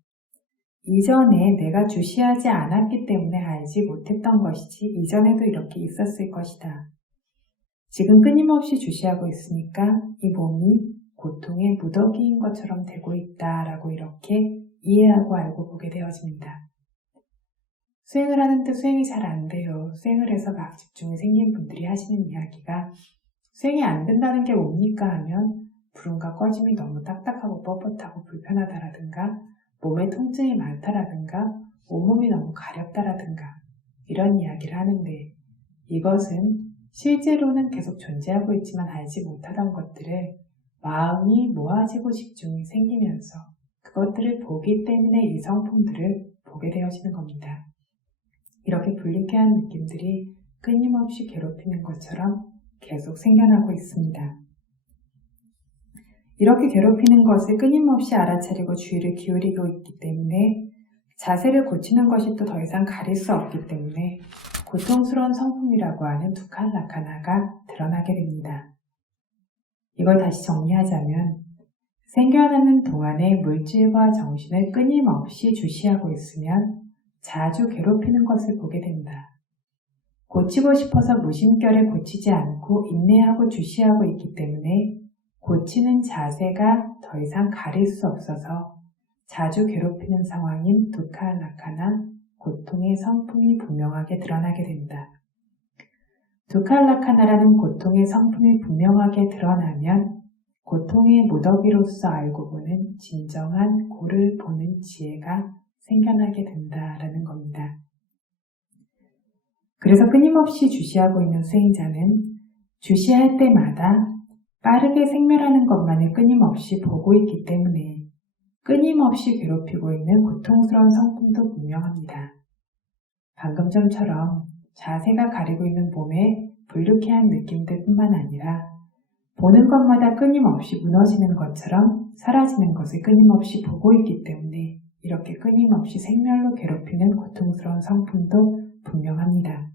이전에 내가 주시하지 않았기 때문에 알지 못했던 것이지 이전에도 이렇게 있었을 것이다. 지금 끊임없이 주시하고 있으니까 이 몸이 고통의 무더기인 것처럼 되고 있다라고 이렇게 이해하고 알고 보게 되어집니다. 수행을 하는데 수행이 잘 안 돼요. 수행을 해서 막 집중이 생긴 분들이 하시는 이야기가 수행이 안 된다는 게 뭡니까 하면 부름과 꺼짐이 너무 딱딱하고 뻣뻣하고 불편하다라든가 몸에 통증이 많다라든가 온몸이 너무 가렵다라든가 이런 이야기를 하는데 이것은 실제로는 계속 존재하고 있지만 알지 못하던 것들을 마음이 모아지고 집중이 생기면서 그것들을 보기 때문에 이 성품들을 보게 되어지는 겁니다. 이렇게 불쾌한 느낌들이 끊임없이 괴롭히는 것처럼 계속 생겨나고 있습니다. 이렇게 괴롭히는 것을 끊임없이 알아차리고 주의를 기울이고 있기 때문에 자세를 고치는 것이 또 더 이상 가릴 수 없기 때문에 고통스러운 성품이라고 하는 두칼라카나가 드러나게 됩니다. 이걸 다시 정리하자면 생겨나는 동안에 물질과 정신을 끊임없이 주시하고 있으면 자주 괴롭히는 것을 보게 된다. 고치고 싶어서 무심결에 고치지 않고 인내하고 주시하고 있기 때문에 고치는 자세가 더 이상 가릴 수 없어서 자주 괴롭히는 상황인 두칼라카나 고통의 성품이 분명하게 드러나게 된다. 두칼라카나라는 고통의 성품이 분명하게 드러나면 고통의 무더기로서 알고 보는 진정한 고를 보는 지혜가 생겨나게 된다라는 겁니다. 그래서 끊임없이 주시하고 있는 수행자는 주시할 때마다 빠르게 생멸하는 것만을 끊임없이 보고 있기 때문에 끊임없이 괴롭히고 있는 고통스러운 성품도 분명합니다. 방금 전처럼 자세가 가리고 있는 몸에 불쾌한 느낌들 뿐만 아니라 보는 것마다 끊임없이 무너지는 것처럼 사라지는 것을 끊임없이 보고 있기 때문에 이렇게 끊임없이 생멸로 괴롭히는 고통스러운 성품도 분명합니다.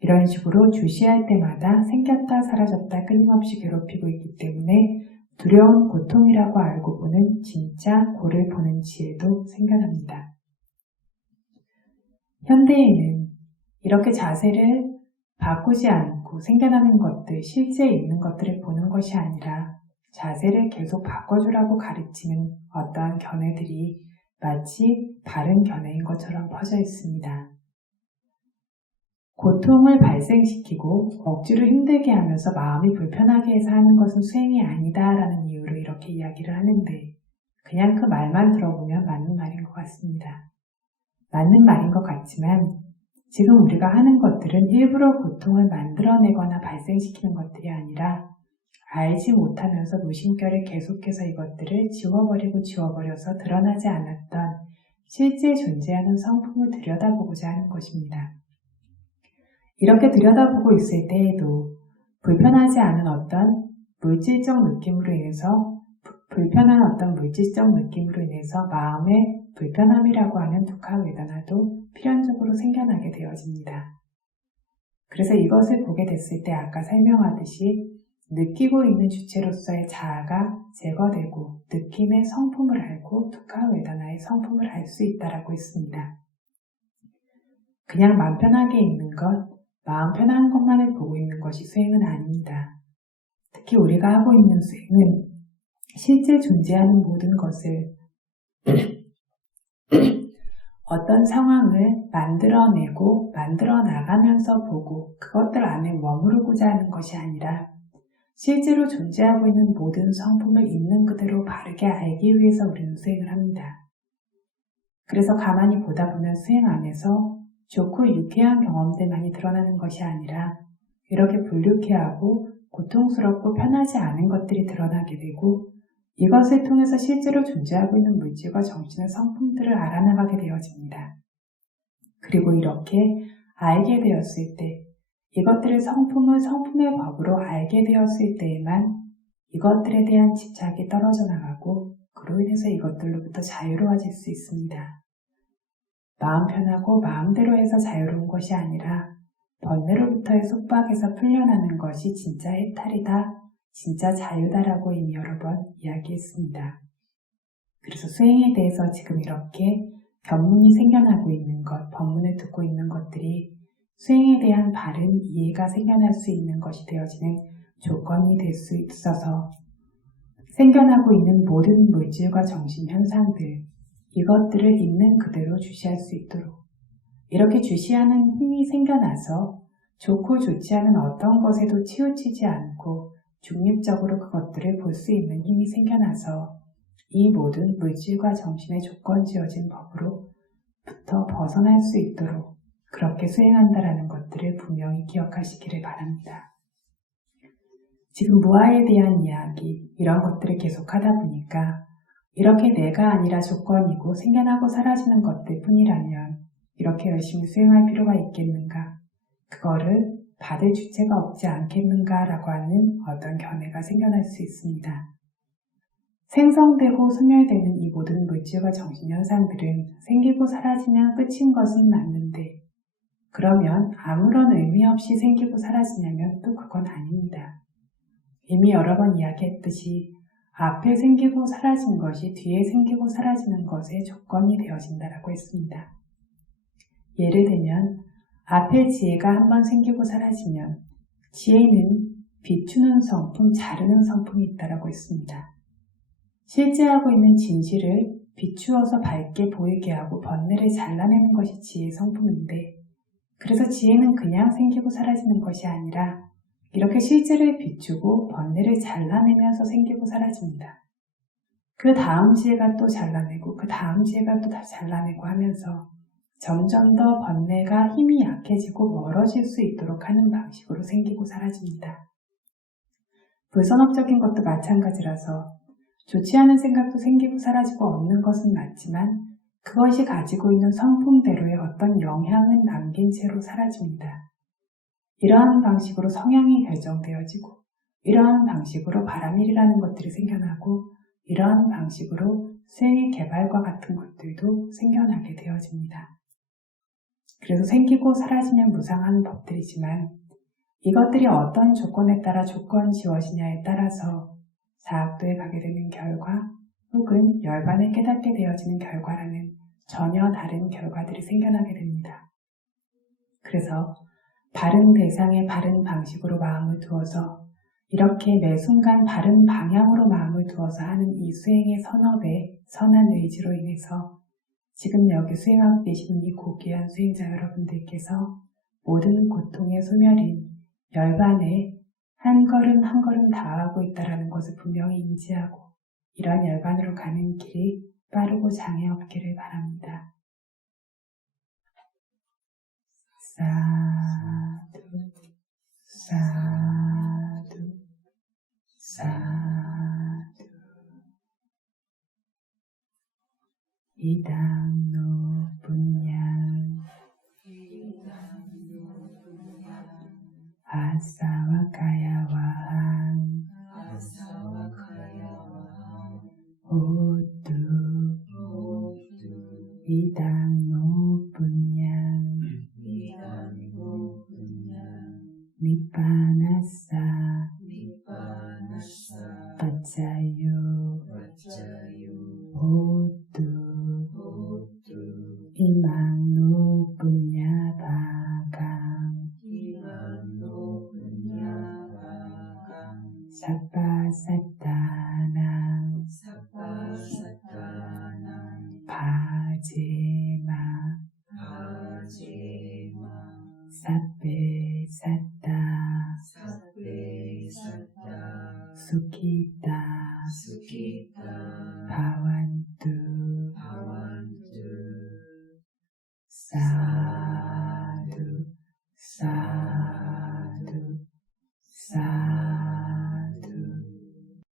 이런 식으로 주시할 때마다 생겼다 사라졌다 끊임없이 괴롭히고 있기 때문에 두려운 고통이라고 알고 보는 진짜 고를 보는 지혜도 생겨납니다. 현대에는 이렇게 자세를 바꾸지 않고 생겨나는 것들, 실제 있는 것들을 보는 것이 아니라 자세를 계속 바꿔주라고 가르치는 어떠한 견해들이 마치 바른 견해인 것처럼 퍼져 있습니다. 고통을 발생시키고 억지로 힘들게 하면서 마음이 불편하게 해서 하는 것은 수행이 아니다라는 이유로 이렇게 이야기를 하는데 그냥 그 말만 들어보면 맞는 말인 것 같습니다. 맞는 말인 것 같지만 지금 우리가 하는 것들은 일부러 고통을 만들어내거나 발생시키는 것들이 아니라 알지 못하면서 무심결에 계속해서 이것들을 지워버려서 드러나지 않았던 실제 존재하는 성품을 들여다보고자 하는 것입니다. 이렇게 들여다보고 있을 때에도 불편하지 않은 어떤 물질적 느낌으로 인해서 마음의 불편함이라고 하는 두카 웨다나도 필연적으로 생겨나게 되어집니다. 그래서 이것을 보게 됐을 때 아까 설명하듯이 느끼고 있는 주체로서의 자아가 제거되고 느낌의 성품을 알고 두카 웨다나의 성품을 알 수 있다라고 했습니다. 그냥 마음 편하게 있는 것, 마음 편한 것만을 보고 있는 것이 수행은 아닙니다. 특히 우리가 하고 있는 수행은 실제 존재하는 모든 것을 어떤 상황을 만들어내고 만들어 나가면서 보고 그것들 안에 머무르고자 하는 것이 아니라 실제로 존재하고 있는 모든 성품을 있는 그대로 바르게 알기 위해서 우리는 수행을 합니다. 그래서 가만히 보다 보면 수행 안에서 좋고 유쾌한 경험들만이 드러나는 것이 아니라 이렇게 불유쾌하고 고통스럽고 편하지 않은 것들이 드러나게 되고 이것을 통해서 실제로 존재하고 있는 물질과 정신의 성품들을 알아나가게 되어집니다. 그리고 이렇게 알게 되었을 때 이것들의 성품을 성품의 법으로 알게 되었을 때에만 이것들에 대한 집착이 떨어져 나가고 그로 인해서 이것들로부터 자유로워질 수 있습니다. 마음 편하고 마음대로 해서 자유로운 것이 아니라 번뇌로부터의 속박에서 풀려나는 것이 진짜 해탈이다, 진짜 자유다라고 이미 여러 번 이야기했습니다. 그래서 수행에 대해서 지금 이렇게 견문이 생겨나고 있는 것, 법문을 듣고 있는 것들이 수행에 대한 바른 이해가 생겨날 수 있는 것이 되어지는 조건이 될 수 있어서 생겨나고 있는 모든 물질과 정신 현상들, 이것들을 있는 그대로 주시할 수 있도록 이렇게 주시하는 힘이 생겨나서 좋고 좋지 않은 어떤 것에도 치우치지 않고 중립적으로 그것들을 볼 수 있는 힘이 생겨나서 이 모든 물질과 정신의 조건 지어진 법으로부터 벗어날 수 있도록 그렇게 수행한다라는 것들을 분명히 기억하시기를 바랍니다. 지금 무아에 대한 이야기, 이런 것들을 계속하다 보니까 이렇게 내가 아니라 조건이고 생겨나고 사라지는 것들 뿐이라면 이렇게 열심히 수행할 필요가 있겠는가? 그거를 받을 주체가 없지 않겠는가라고 하는 어떤 견해가 생겨날 수 있습니다. 생성되고 소멸되는 이 모든 물질과 정신 현상들은 생기고 사라지면 끝인 것은 맞는데 그러면 아무런 의미 없이 생기고 사라지냐면 또 그건 아닙니다. 이미 여러 번 이야기했듯이 앞에 생기고 사라진 것이 뒤에 생기고 사라지는 것의 조건이 되어진다라고 했습니다. 예를 들면 앞에 지혜가 한번 생기고 사라지면 지혜는 비추는 성품, 자르는 성품이 있다라고 했습니다. 실제 하고 있는 진실을 비추어서 밝게 보이게 하고 번뇌를 잘라내는 것이 지혜의 성품인데, 그래서 지혜는 그냥 생기고 사라지는 것이 아니라 이렇게 실제를 비추고 번뇌를 잘라내면서 생기고 사라집니다. 그 다음 지혜가 또 잘라내고 그 다음 지혜가 또 다 잘라내고 하면서 점점 더 번뇌가 힘이 약해지고 멀어질 수 있도록 하는 방식으로 생기고 사라집니다. 불선업적인 것도 마찬가지라서 좋지 않은 생각도 생기고 사라지고 없는 것은 맞지만 그것이 가지고 있는 성품대로의 어떤 영향은 남긴 채로 사라집니다. 이러한 방식으로 성향이 결정되어지고 이러한 방식으로 바람일이라는 것들이 생겨나고 이러한 방식으로 수행의 개발과 같은 것들도 생겨나게 되어집니다. 그래서 생기고 사라지면 무상한 법들이지만 이것들이 어떤 조건에 따라 조건지어지냐에 따라서 사학도에 가게 되는 결과 혹은 열반을 깨닫게 되어지는 결과라는 전혀 다른 결과들이 생겨나게 됩니다. 그래서 바른 대상에 바른 방식으로 마음을 두어서 이렇게 매 순간 바른 방향으로 마음을 두어서 하는 이 수행의 선업에 선한 의지로 인해서 지금 여기 수행하고 계시는 이 고귀한 수행자 여러분들께서 모든 고통의 소멸인 열반에 한 걸음 한 걸음 다하고 있다는 것을 분명히 인지하고 이러한 열반으로 가는 길이 빠르고 장애 없기를 바랍니다. 사두 사두 사두 이당노 분양 아사와카야와한 호두 이당노 분양 니빠나사 빠짜유 호두 이망노 분야바강 사빠사타낭 파제마 사페사타 수키타 바완투 사